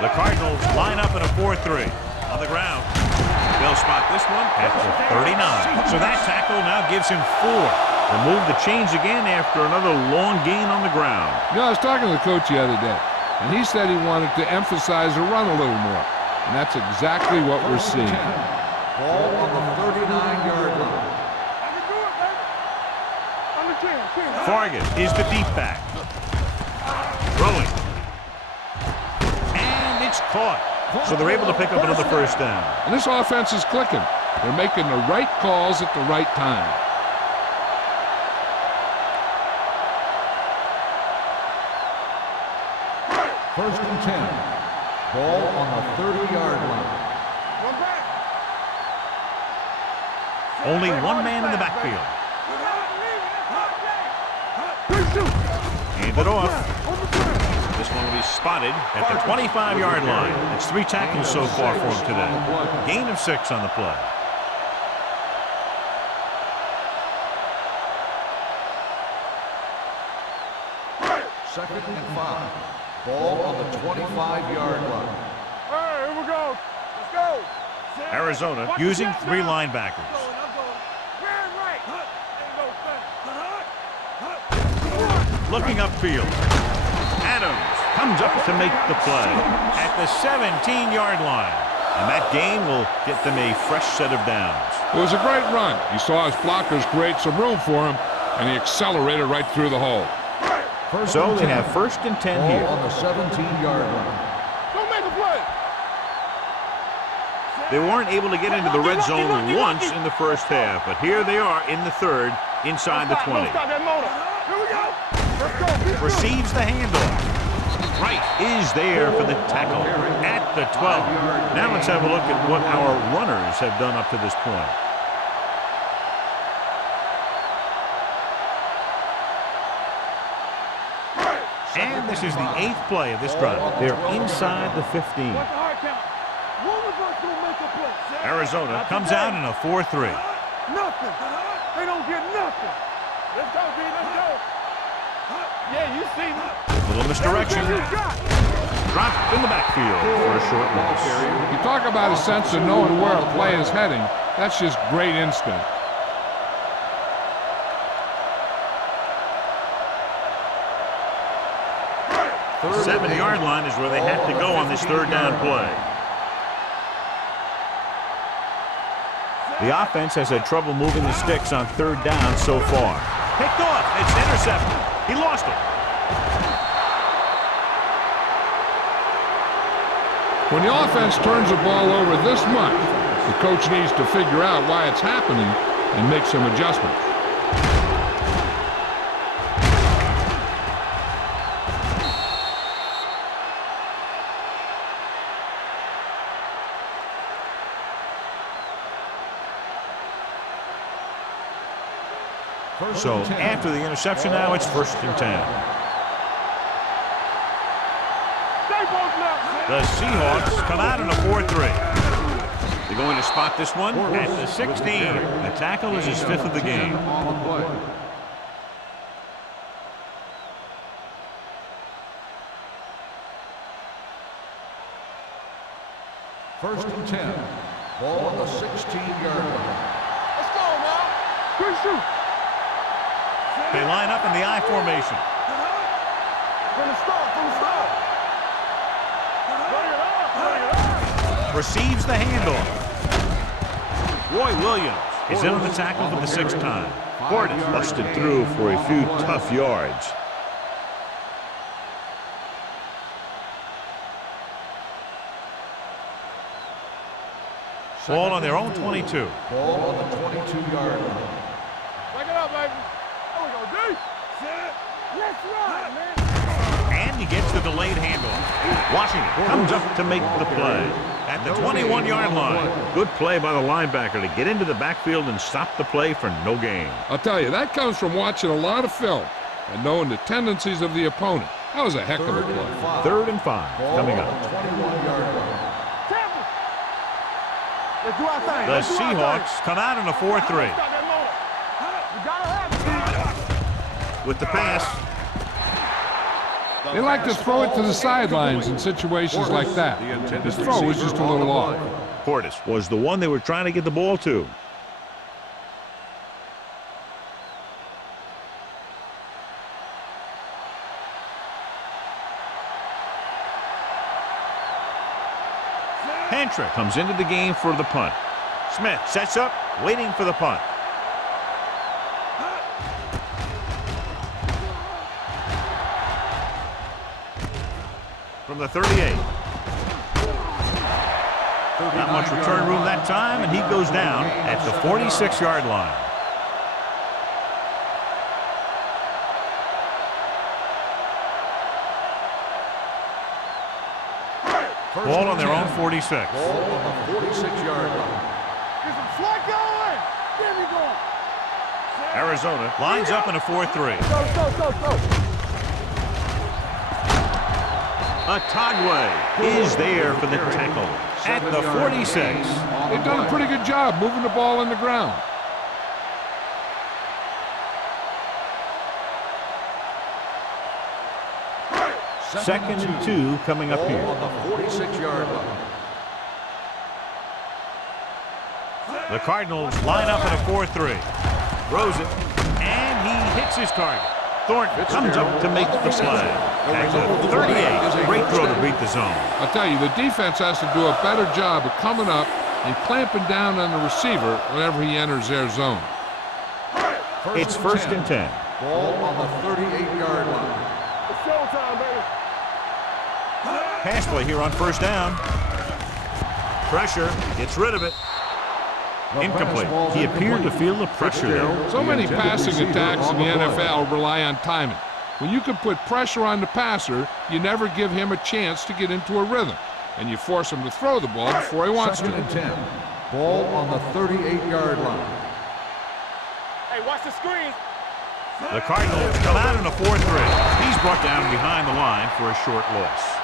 The Cardinals line up in a 4-3 on the ground. They'll spot this one at the 39. So that tackle now gives him 4. The move to change again after another long gain on the ground. You know, I was talking to the coach the other day, and he said he wanted to emphasize the run a little more. And that's exactly what we're seeing. Ball on the 39-yard line. I can do it, baby. On the 10. Fargas is the deep back. Throwing. And it's caught. So they're able to pick up another first down. And this offense is clicking. They're making the right calls at the right time. First and 10. Ball on the 30-yard line. One back. Only one man in the backfield. Hand it off. This one will be spotted at the 25-yard line. It's 3 tackles so far for him today. Gain of 6 on the play. Second and 5. Ball on the 25-yard line. All right, here we go. Let's go. Arizona using 3 linebackers. Looking upfield. Adams comes up to make the play at the 17-yard line. And that gain will get them a fresh set of downs. It was a great run. He saw his blockers create some room for him, and he accelerated right through the hole. So they have first and 10 Ball here. on the 17-yard line. Don't make a play. They weren't able to get into the red zone once in the first half, but here they are in the third, inside the 20. Stop that motor. Here we go. Let's go. Receives the handoff. Wright is there for the tackle at the 12. Now let's have a look at what our runners have done up to this point. And this is the 8th play of this drive. They're inside the 15. What's the hard count? One of us will make a play. Arizona comes out in a 4-3. Nothing. They don't get nothing. Let's go, B. Let's go. Yeah, you see me. Little misdirection. Everything you got. Dropped in the backfield for a short loss. You talk about a sense of knowing where a play is heading. That's just great instinct. The 7-yard line is where they have to go on this third down play. The offense has had trouble moving the sticks on third down so far. Picked off. It's intercepted. He lost it. When the offense turns the ball over this much, the coach needs to figure out why it's happening and make some adjustments. So after the interception now, it's first and 10. The Seahawks come out in a 4-3. They're going to spot this one at the 16. The tackle is his 5th of the game. First and 10. Ball on the 16-yard line. Let's go now. Quick shoot. They line up in the I formation. From the start. Receives the handoff. Roy Williams is in on the tackle for the 6th time. Gordon busted through for a few tough yards. Ball on their own 22. Ball on the 22-yard line. Break it up, baby. There we go, D. Let's run, man. And he gets the delayed handoff. Washington comes up to make the play at the 21-yard line. Good play by the linebacker to get into the backfield and stop the play for no gain. I'll tell you, that comes from watching a lot of film and knowing the tendencies of the opponent. That was a heck of a play. 3rd and 5 coming up. 21-yard line. The Seahawks come out in a 4-3. With the pass. They like to throw it to the sidelines in situations like that. His throw was just a little off. Portis was the one they were trying to get the ball to. Pantrick comes into the game for the punt. Smith sets up, waiting for the punt. From the 38. Not much return room that time, and he goes down at the 46-yard line. Ball on their own 46. Ball on the 46-yard line. Arizona lines up in a 4-3. Atagwe is there for the tackle at the 46. They've done a pretty good job moving the ball on the ground. Second and 2 coming up here. On the 46-yard line. The Cardinals line up in a 4-3. Throws it, and he hits his target. Thornton comes up to make the play. At the 38, great throw to beat the zone. I'll tell you, the defense has to do a better job of coming up and clamping down on the receiver whenever he enters their zone. It's 1st and 10. Ball on the 38-yard line. It's showtime, baby. Pass play here on 1st down. Pressure, gets rid of it. Incomplete. He appeared to feel the pressure there. So many passing attacks in the NFL rely on timing. When you can put pressure on the passer, you never give him a chance to get into a rhythm, and you force him to throw the ball before he wants Second to. and 10. Ball on the 38-yard line. Hey, watch the screen. The Cardinals come out in a 4-3. He's brought down behind the line for a short loss.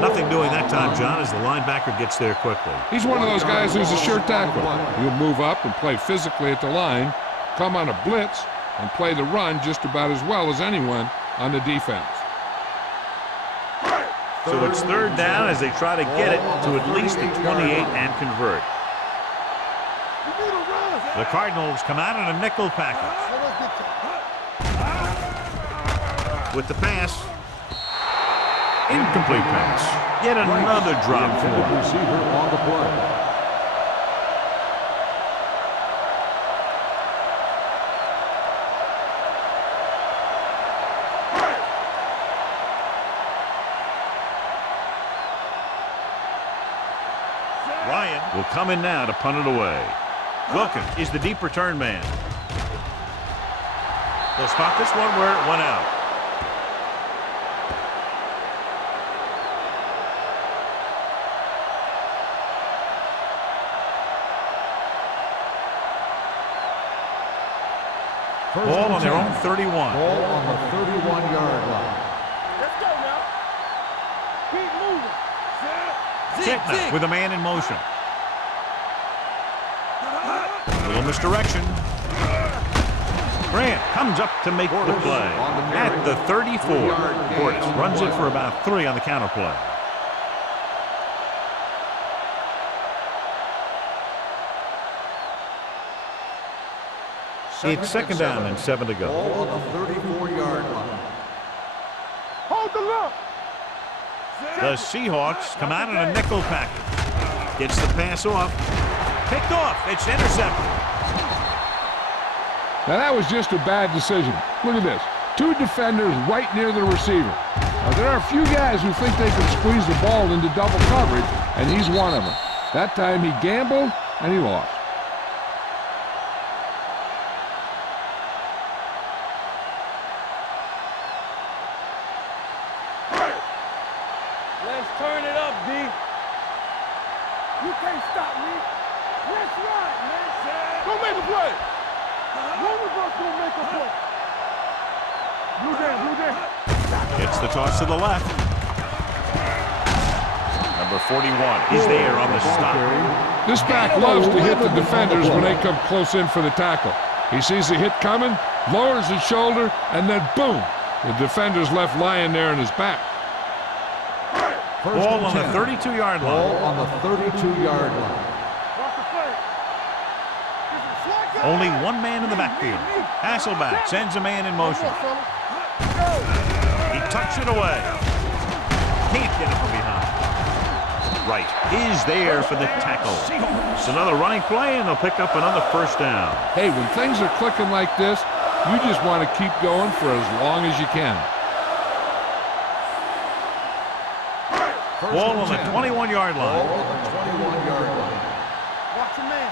Nothing doing that time, John, as the linebacker gets there quickly. He's one of those guys who's a sure tackler. He'll move up and play physically at the line, come on a blitz, and play the run just about as well as anyone on the defense. So it's 3rd down as they try to get it to at least the 28 and convert. The Cardinals come out in a nickel package. With the pass. Incomplete pass. Yet another drop for him. Receiver on the play. Ryan will come in now to punt it away. Wilkins is the deep return man. They'll spot this one where it went out. Ball on their own 31. Ball on the 31-yard line. Let's go now. Keep moving. Kitna with a man in motion. Little misdirection. Grant comes up to make the play at the 34. Portis runs it for about 3 on the counter play. It's 2nd down and 7 to go. Ball on the 34-yard line. Hold the look. The Seahawks come out in a nickel package. Gets the pass off. Picked off. It's intercepted. Now that was just a bad decision. Look at this. 2 defenders right near the receiver. Now there are a few guys who think they can squeeze the ball into double coverage, and he's one of them. That time he gambled, and he lost. D. You can't stop me. Let's ride, man. Go make a play. One of us gonna make a play. Blue jam, blue jam. Gets the toss to the left. Number 41 is there on the stop. This back loves to hit the defenders when they come close in for the tackle. He sees the hit coming, lowers his shoulder, and then boom, the defender's left lying there in his back. Ball on the 32-yard line. Ball on the 32-yard line. Only one man in the backfield. Hasselback sends a man in motion. He tucks it away. Can't get it from behind. Right is there for the tackle. It's another running play, and they'll pick up another first down. Hey, when things are clicking like this, you just want to keep going for as long as you can. Ball on the 21-yard line. Ball on the 21-yard line. Watch your man.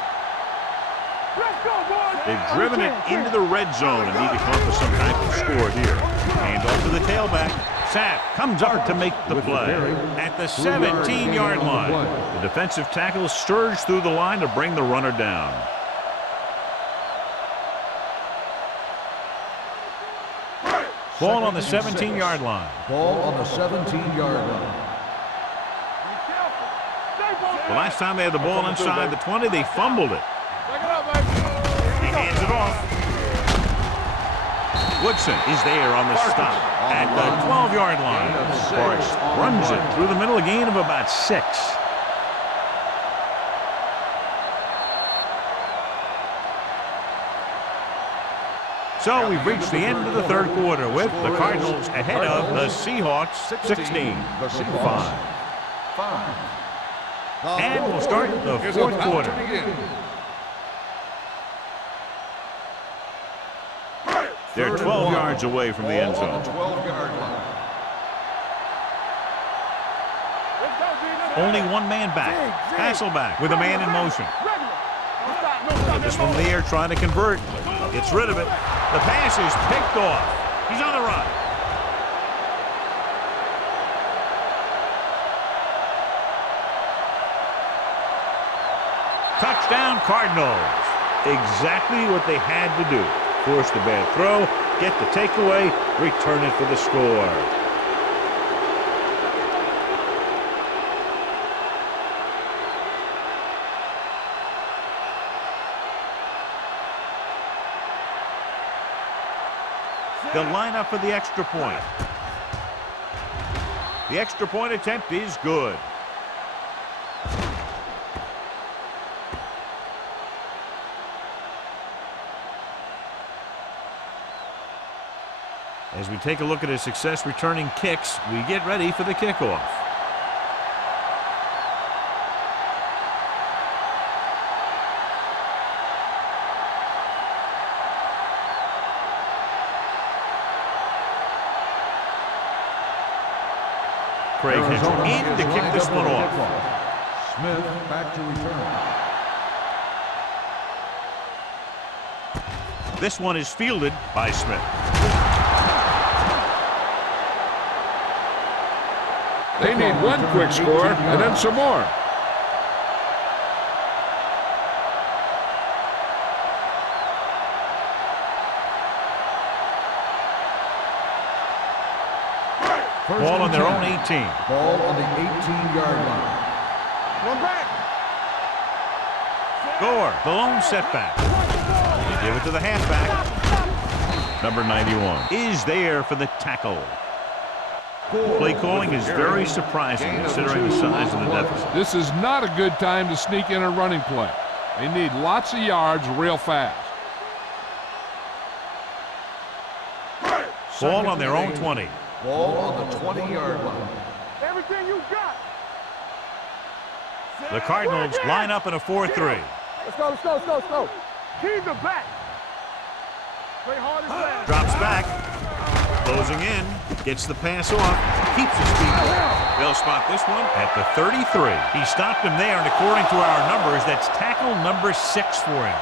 Let's go, boys. They've driven it into the red zone and need to come up with some type of score here. Hand off to the tailback. Sapp comes up to make the play at the 17-yard line. The defensive tackle surged through the line to bring the runner down. Ball on the 17-yard line. Ball on the 17-yard line. The last time they had the ball inside the 20, they fumbled it. He hands it off. Woodson is there on the stop at the 12-yard line. Forrest runs it through the middle, a gain of about 6. So we've reached the end of the third quarter with the Cardinals ahead of the Seahawks 16-5. And we'll start the fourth quarter. They're 12 yards away from the end zone. 12-yard line. Only one man back. Hasselback with a man in motion. This one in the air trying to convert. Gets rid of it. The pass is picked off. He's on the run. Touchdown Cardinals. Exactly what they had to do. Force the bad throw, get the takeaway, return it for the score. They'll line up for the extra point. The extra point attempt is good. As we take a look at his success returning kicks, we get ready for the kickoff. Craig Hitchell in to kick this one off. Smith back to return. This one is fielded by Smith. They need one quick score and then some more. Ball on their own 18. Ball on the 18-yard line. One back. Gore, the lone setback. They give it to the halfback. Number 91 is there for the tackle. Play calling is very surprising considering the size of the deficit. This is not a good time to sneak in a running play. They need lots of yards real fast. Ball on their own 20. Ball on the 20-yard line. Everything you got. The Cardinals line up in a 4-3. Let's go, let's go, let's go, let's go. Keep the back. Play hard and fast. Drops back. Closing in. Gets the pass off. Keeps his feet. They'll spot this one at the 33. He stopped him there, and according to our numbers, that's tackle number 6 for him.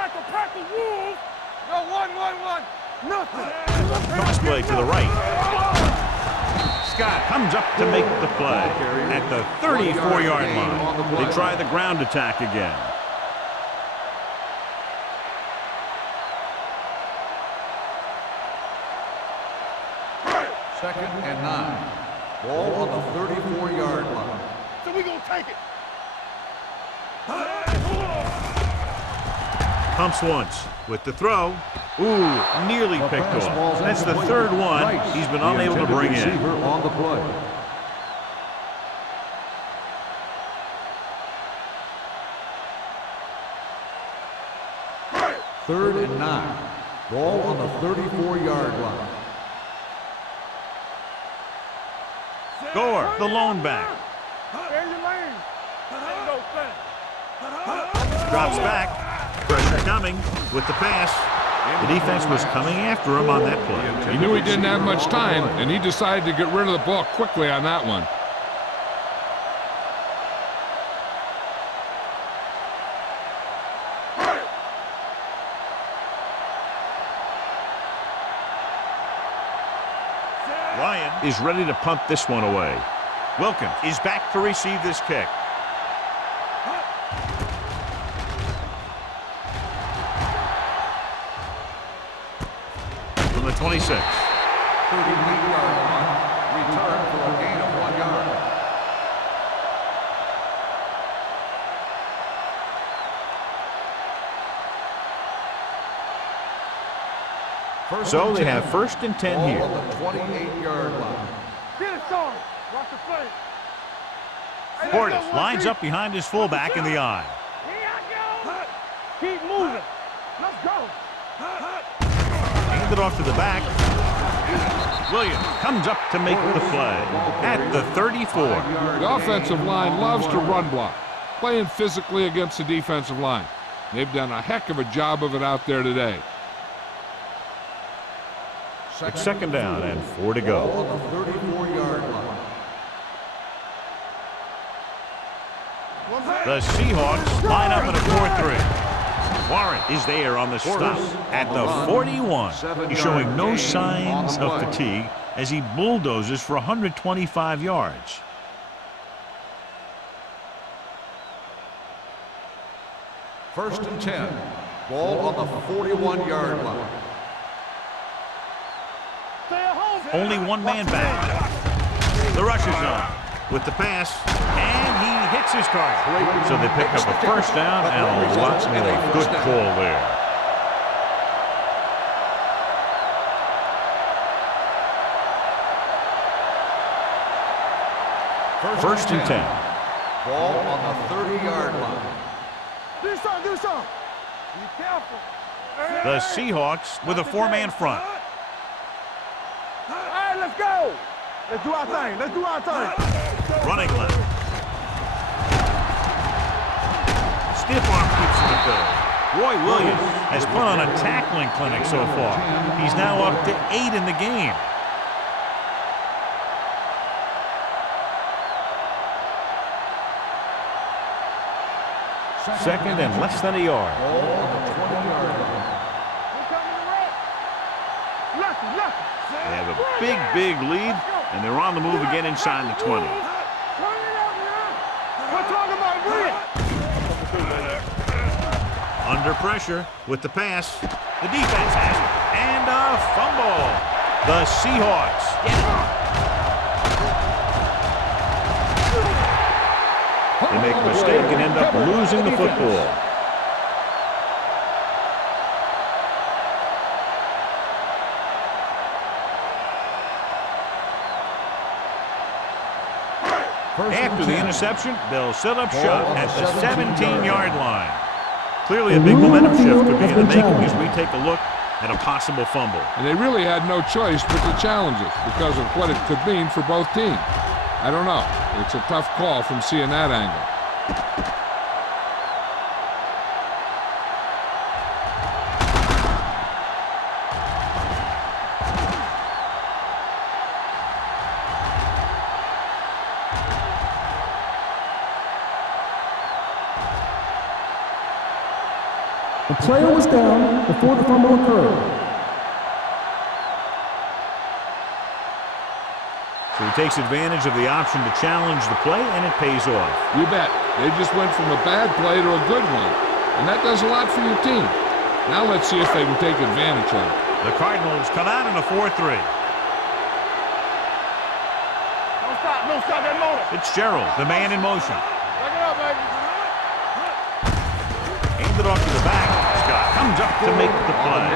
like a pack of wolves. No, one. Nothing. Cross play to the right. Scott comes up to make the play at the 34-yard line. They try the ground attack again. Second and 9. Ball on the 34-yard line. So we gonna take it. Pumps once with the throw. Ooh, nearly picked off. That's the third one he's been unable to bring in. On the play. Third and 9. Ball on the 34-yard line. Gore, the lone back. Stay in your lane. Ain't no thing. Drops back. Pressure coming with the pass. The defense was coming after him on that play. He knew he didn't have much time, and he decided to get rid of the ball quickly on that one. Ryan is ready to punt this one away. Wilkins is back to receive this kick. From the 26. 38-yard line. Return for a gain of 1 yard. So they have first and 10 Ball here. on the 28-yard line. Get it started. Watch the play. Hey, Portis let's go, lines 1-3. up behind his fullback in the eye. Here I go. Keep moving. Let's go. Hand it off to the back. Williams comes up to make the play at the 34. The offensive line loves to run block, playing physically against the defensive line. They've done a heck of a job of it out there today. It's second down and 4 to go. Ball on the 34-yard line. The Seahawks line up in a 4-3. Warren is there on the stop at the 41. He's showing no signs of fatigue as he bulldozes for 125 yards. First and 10. Ball on the 41-yard line. Only one man back. The rush is on with the pass, and he hits his target. So they pick up a first down and a lot more. Good call there. First and 10. Ball on the 30-yard line. Do something. Be careful. The Seahawks with a 4-man front. All right, let's go. Let's do our thing. Running left. Stiff arm keeps him at bay. Roy Williams has put on a tackling clinic so far. He's now up to 8 in the game. Second and less than a yard. Ball on the 20-yard line. They have a big lead, and they're on the move again inside the 20. Under pressure with the pass. The defense has it. And a fumble. The Seahawks get it. They make a mistake and end up losing the football. After the interception, they'll set up shop at the 17-yard line. Clearly a big momentum shift could be in the making as we take a look at a possible fumble. And they really had no choice but to challenge it because of what it could mean for both teams. I don't know. It's a tough call from seeing that angle. The player was down before the fumble occurred. So he takes advantage of the option to challenge the play, and it pays off. You bet. They just went from a bad play to a good one, and that does a lot for your team. Now let's see if they can take advantage of it. The Cardinals come out in a 4-3. Don't stop that motor. Fitzgerald, the man in motion. Back it up, baby. Aimed it off to the back. Scott comes up to make the play.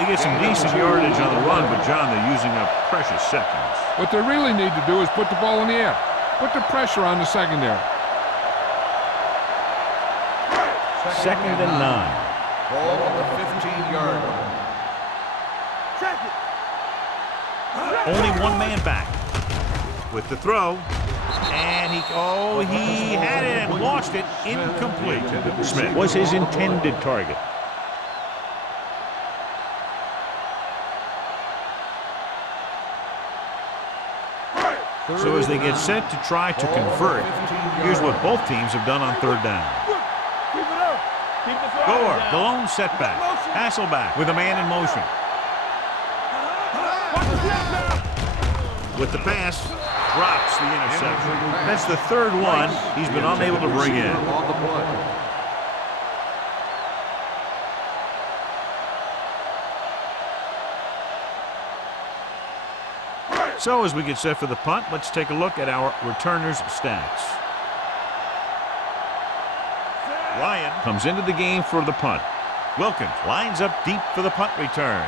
They get some decent yardage on the run, but John, they're using up precious seconds. What they really need to do is put the ball in the air. Put the pressure on the secondary. Second and 9. Ball on the 15-yard line. Check it. Only one man back. With the throw. And he had it and lost it. Incomplete. Smith was his intended target. So as they get set to try to convert, here's what both teams have done on third down. Keep it up. Keep the throw Gore, down. the lone setback. Hasselback with a man in motion. Watch the snap now. With the pass, drops the interception. That's the third one he's been unable to bring in. On the play. So as we get set for the punt, let's take a look at our returners' stats. Ryan comes into the game for the punt. Wilkins lines up deep for the punt return.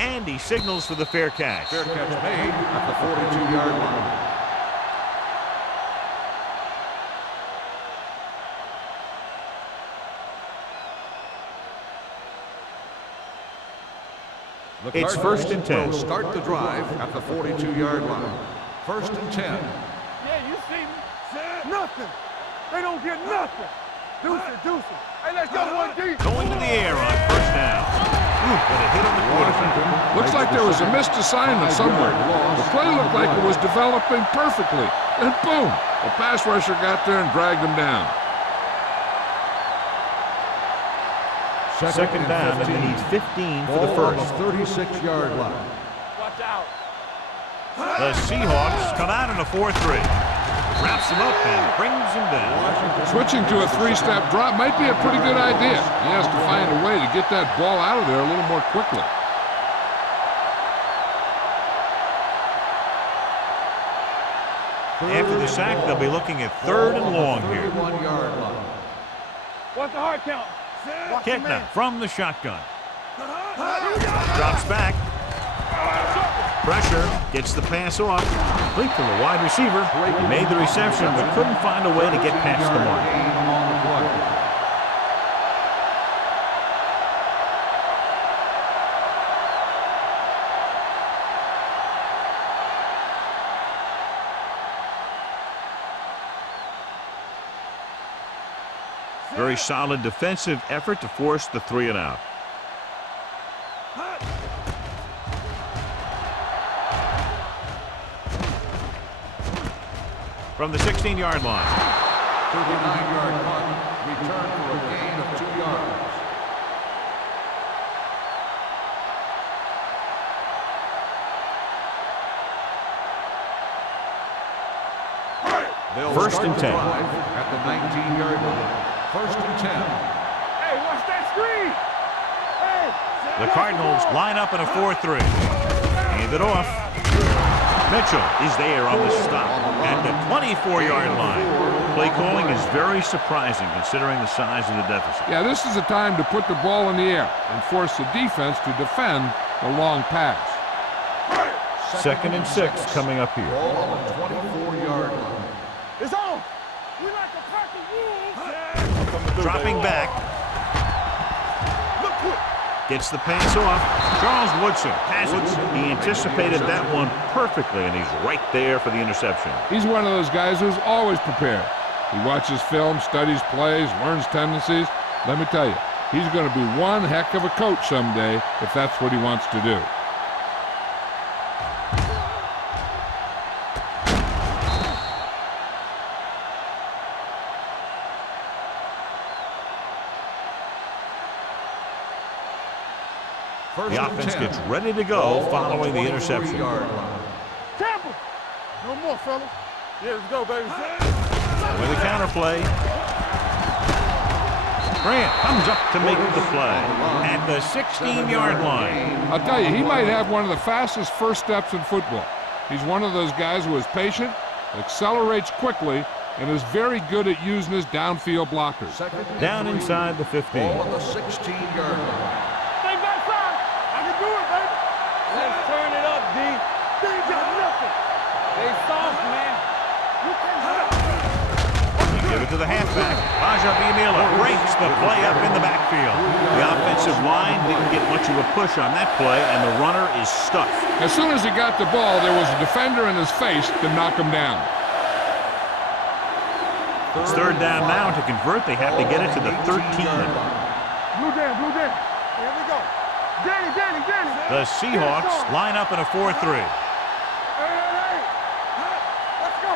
And he signals for the fair catch. Fair catch made at the 42-yard line. The It's Cardinals first and 10. will start the drive at the 42-yard line. First and 10. Yeah, you see me. Nothing. They don't get nothing. Deuce it. Hey, let's go one deep. Going to the air on first down. Ooh, but a hit on the quarterback. Looks like there was a missed assignment somewhere. The play looked like it was developing perfectly. And boom, the pass rusher got there and dragged him down. Second down, and they need 15 for the Ball on first. the 36-yard line. Watch out. The Seahawks come out in a 4-3. Wraps him up and brings him down. Switching to a three-step drop might be a pretty good idea. He has to find a way to get that ball out of there a little more quickly. After the sack, they'll be looking at third and long here. 31-yard line. What's the hard count? Watch the Ketna man. from the shotgun. Drops back. Pressure, gets the pass off. Complete to the wide receiver. He made the reception, but couldn't find a way to get past the mark. Gain on the play. Very solid defensive effort to force the 3 and out. From the 16-yard line. 39-yard punt. Return for a gain of 2 yards. They'll First start and the 10. drive at the 19-yard line. First and 10. Hey, watch that screen. Hey. The Cardinals line up in a 4-3. Hand it off. Mitchell is there on the stop at the 24-yard line. Play calling is very surprising considering the size of the deficit. Yeah, this is the time to put the ball in the air and force the defense to defend the long pass. Second and 6 coming up here. Ball on the 24-yard line. It's on. We like a pack of wolves. Dropping back. Look quick. Gets the pass off. Charles Woodson has it. He anticipated that one perfectly, and he's right there for the interception. He's one of those guys who's always prepared. He watches film, studies plays, learns tendencies. Let me tell you, he's going to be one heck of a coach someday if that's what he wants to do. The offense gets ready to go following the interception. Tampa! No more, fellas. Yeah, let's go, baby. With a counter play. Grant comes up to make the play at the 16-yard line. I'll tell you, he might have one of the fastest first steps in football. He's one of those guys who is patient, accelerates quickly, and is very good at using his downfield blockers. Down inside the 15. Ball on the 16-yard line. Stay backside. I can do it, baby. Let's turn it up, D. They ain't got nothing. They soft, man. You can't stop. Give it to the halfback. Baja breaks the play up in the backfield. The offensive line didn't get much of a push on that play, and the runner is stuck. As soon as he got the ball, there was a defender in his face to knock him down. It's third down now. To convert, they have to get it to the 13. Blue down, blue down. Here we go. Danny. The Seahawks line up in a 4-3. Hey. Let's go.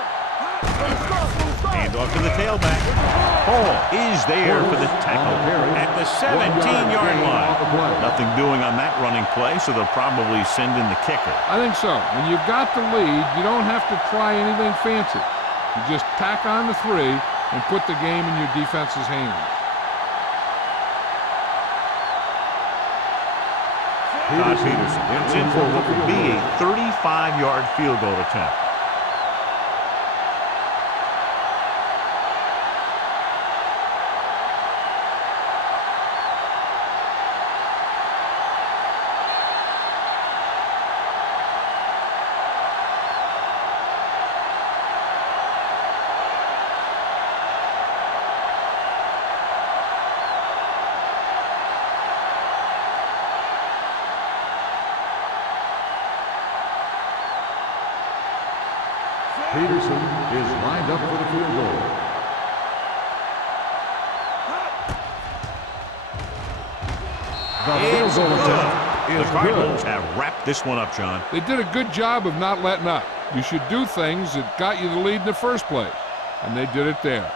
Hand off to the tailback. Hall is there for the tackle at the 17-yard line. Nothing doing on that running play, so they'll probably send in the kicker. I think so. When you've got the lead, you don't have to try anything fancy. You just tack on the 3 and put the game in your defense's hands. Todd Peterson gets in for what would be a 35-yard field goal attempt. Peterson is lined up for the field goal. The field goal attempt is The Cardinals have wrapped this one up, John. They did a good job of not letting up. You should do things that got you the lead in the first place, and they did it there.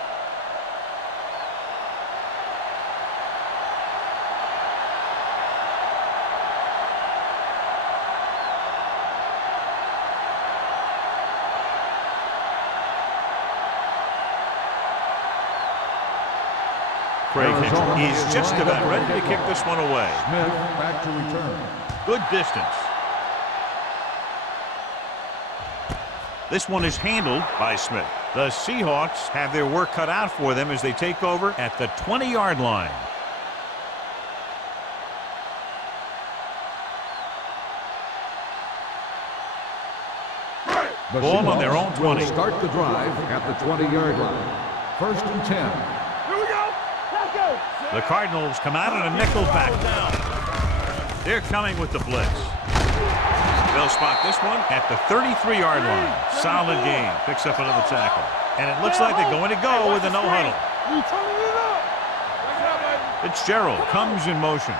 Craig is just about ready to kick this one away. Smith back to return. Good distance. This one is handled by Smith. The Seahawks have their work cut out for them as they take over at the 20-yard line. The Ball on their own 20. will start the drive at the 20-yard line. First and 10. Here we go. Let's go. The Cardinals come out in a nickel pack. They're coming with the blitz. They'll spot this one at the 33-yard line. Solid game. Picks up another tackle. And it looks like they're going to go with a no-huddle. You turning it up. Fitzgerald comes in motion.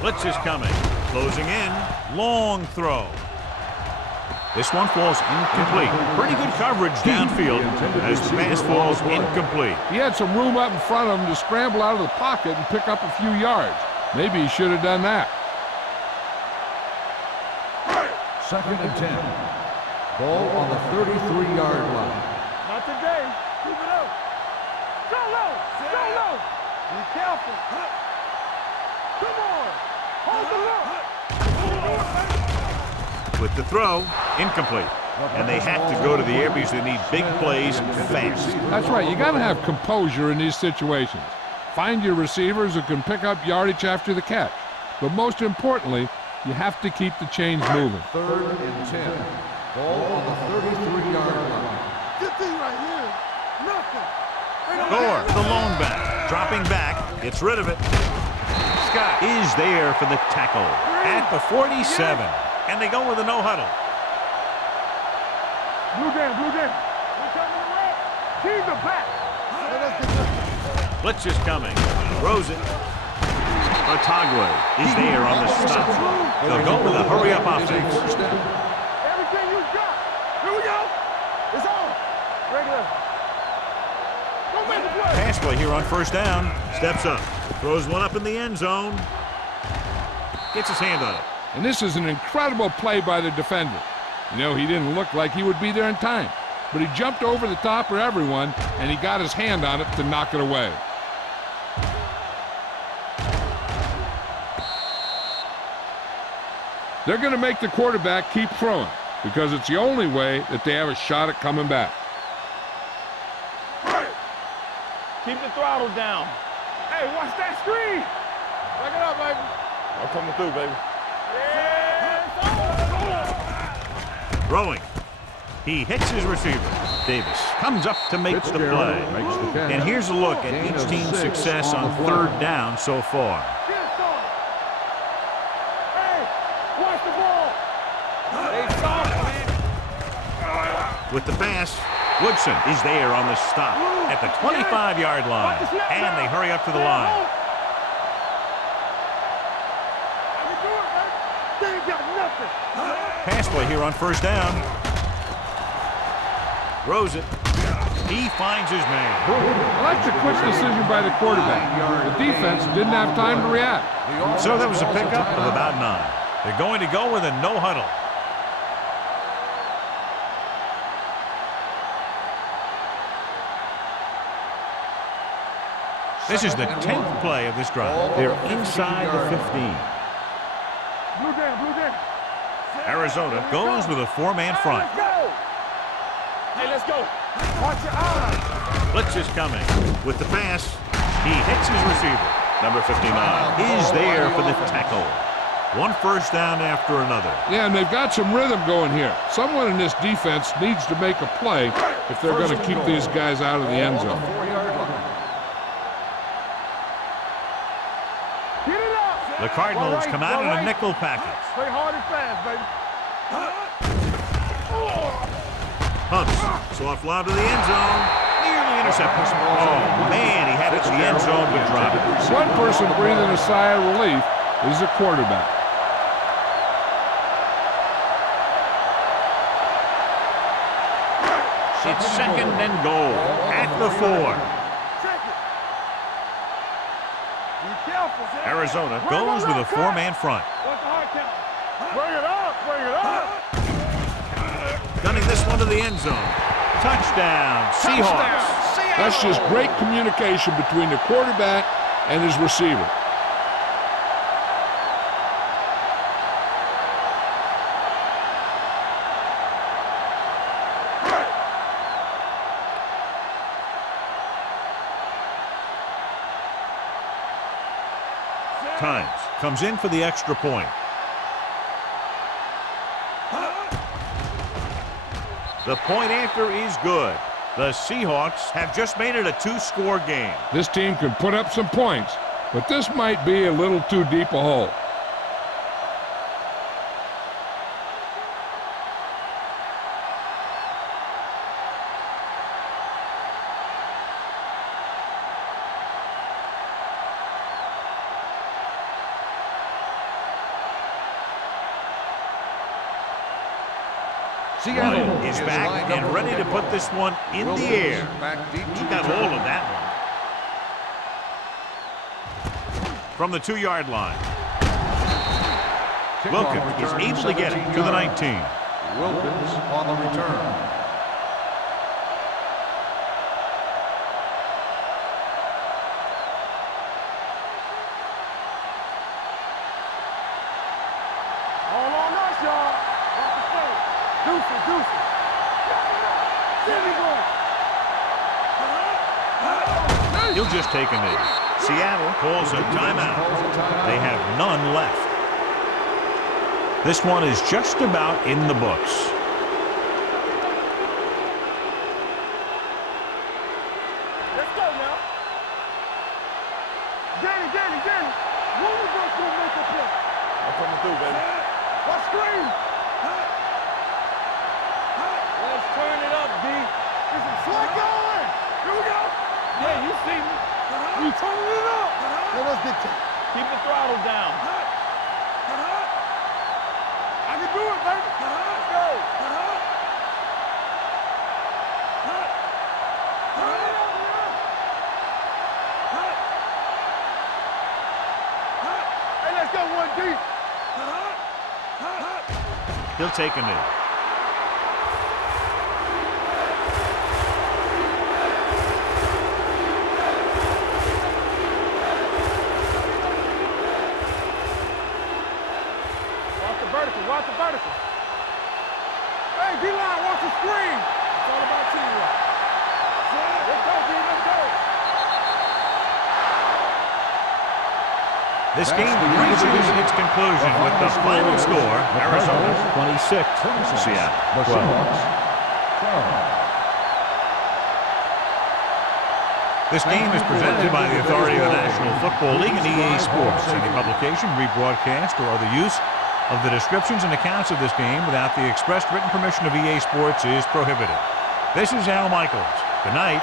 Blitz is coming. Closing in. Long throw. This one falls incomplete. Pretty good coverage downfield as the pass falls incomplete. He had some room up in front of him to scramble out of the pocket and pick up a few yards. Maybe he should have done that. Second and 10. Ball on the 33-yard line. Not today. Keep it up. Go low. Go low. Be careful. Come on. Hold the look. With the throw, incomplete. And they have to go to the air because they need big plays fast. That's right. You got to have composure in these situations. Find your receivers who can pick up yardage after the catch. But most importantly, you have to keep the chains moving. Third and 10. Ball on the 33-yard line. Good thing right here. Nothing. Gore, the lone back, dropping back, gets rid of it. Scott is there for the tackle at the 47. And they go with a no-huddle. Blue down. We're coming around. Keep the back. Blitz is coming. Throws it. Otagwe is there on the stop. They'll go with a hurry-up offense. Everything you got. Here we go. It's on. Regular. Don't make a play. Pass play here on first down. Steps up. Throws one up in the end zone. Gets his hand on it. And this is an incredible play by the defender. You know, he didn't look like he would be there in time, but he jumped over the top of everyone, and he got his hand on it to knock it away. They're going to make the quarterback keep throwing because it's the only way that they have a shot at coming back. Keep the throttle down. Hey, watch that screen. Back it up, baby. I'm coming through, baby. Yeah. Throwing. He hits his receiver. Davis comes up to make the play. And here's a look at each team's success on third down so far. With the pass, Woodson is there on the stop at the 25-yard line, and they hurry up to the line. Pass play here on first down. Throws it. He finds his man. I like the quick decision by the quarterback. The defense didn't have time to react. So that was a pickup of about 9. They're going to go with a no huddle. This is the 10th play of this drive. They're inside the 15. Blue down. Arizona goes with a 4-man front. Hey, let's go. Watch your eyes. Blitz is coming. With the pass, he hits his receiver. Number 59 is there for the tackle. One first down after another. Yeah, and they've got some rhythm going here. Someone in this defense needs to make a play if they're going to keep these guys out of the end zone. The Cardinals come out in a nickel package. Play hard and fast, baby. Pumps. Soft lob to the end zone. Nearly intercepted. Oh, man, he had it to the end zone but dropped it. One person breathing a sigh of relief is the quarterback. It's second and goal at the 4. Arizona goes with a 4-man front. Bring it up. Gunning this one to the end zone. Touchdown, Seahawks. That's just great communication between the quarterback and his receiver. Times comes in for the extra point. The point after is good. The Seahawks have just made it a 2-score game. This team can put up some points, but this might be a little too deep a hole. Seattle is back and ready to put this one in the air. He got hold of that one. From the 2-yard line. Wilkins is able to get it to the 19. Wilkins on the return. He'll just take a knee. Seattle calls a timeout. They have none left. This one is just about in the books. Let's go now. Danny. One of us will make a play. I'm coming through, baby. What screen? Let's turn it up, D. This is slick going. Here we go. Yeah, you see me. You turning it up. Let us dictate. Keep the throttle down. I can do it, baby. Let's go. got one deep. He'll take a knee. Watch the vertical. Hey, D-line, watch the screen. It's all about teamwork. Let's go, D, let's go. This game reaches its conclusion with the final score, Arizona 26, Seattle 12. This game is presented by the authority of the National Football League and EA Sports. Any publication, rebroadcast, or other use of the descriptions and accounts of this game without the express written permission of EA Sports is prohibited. This is Al Michaels. Good night.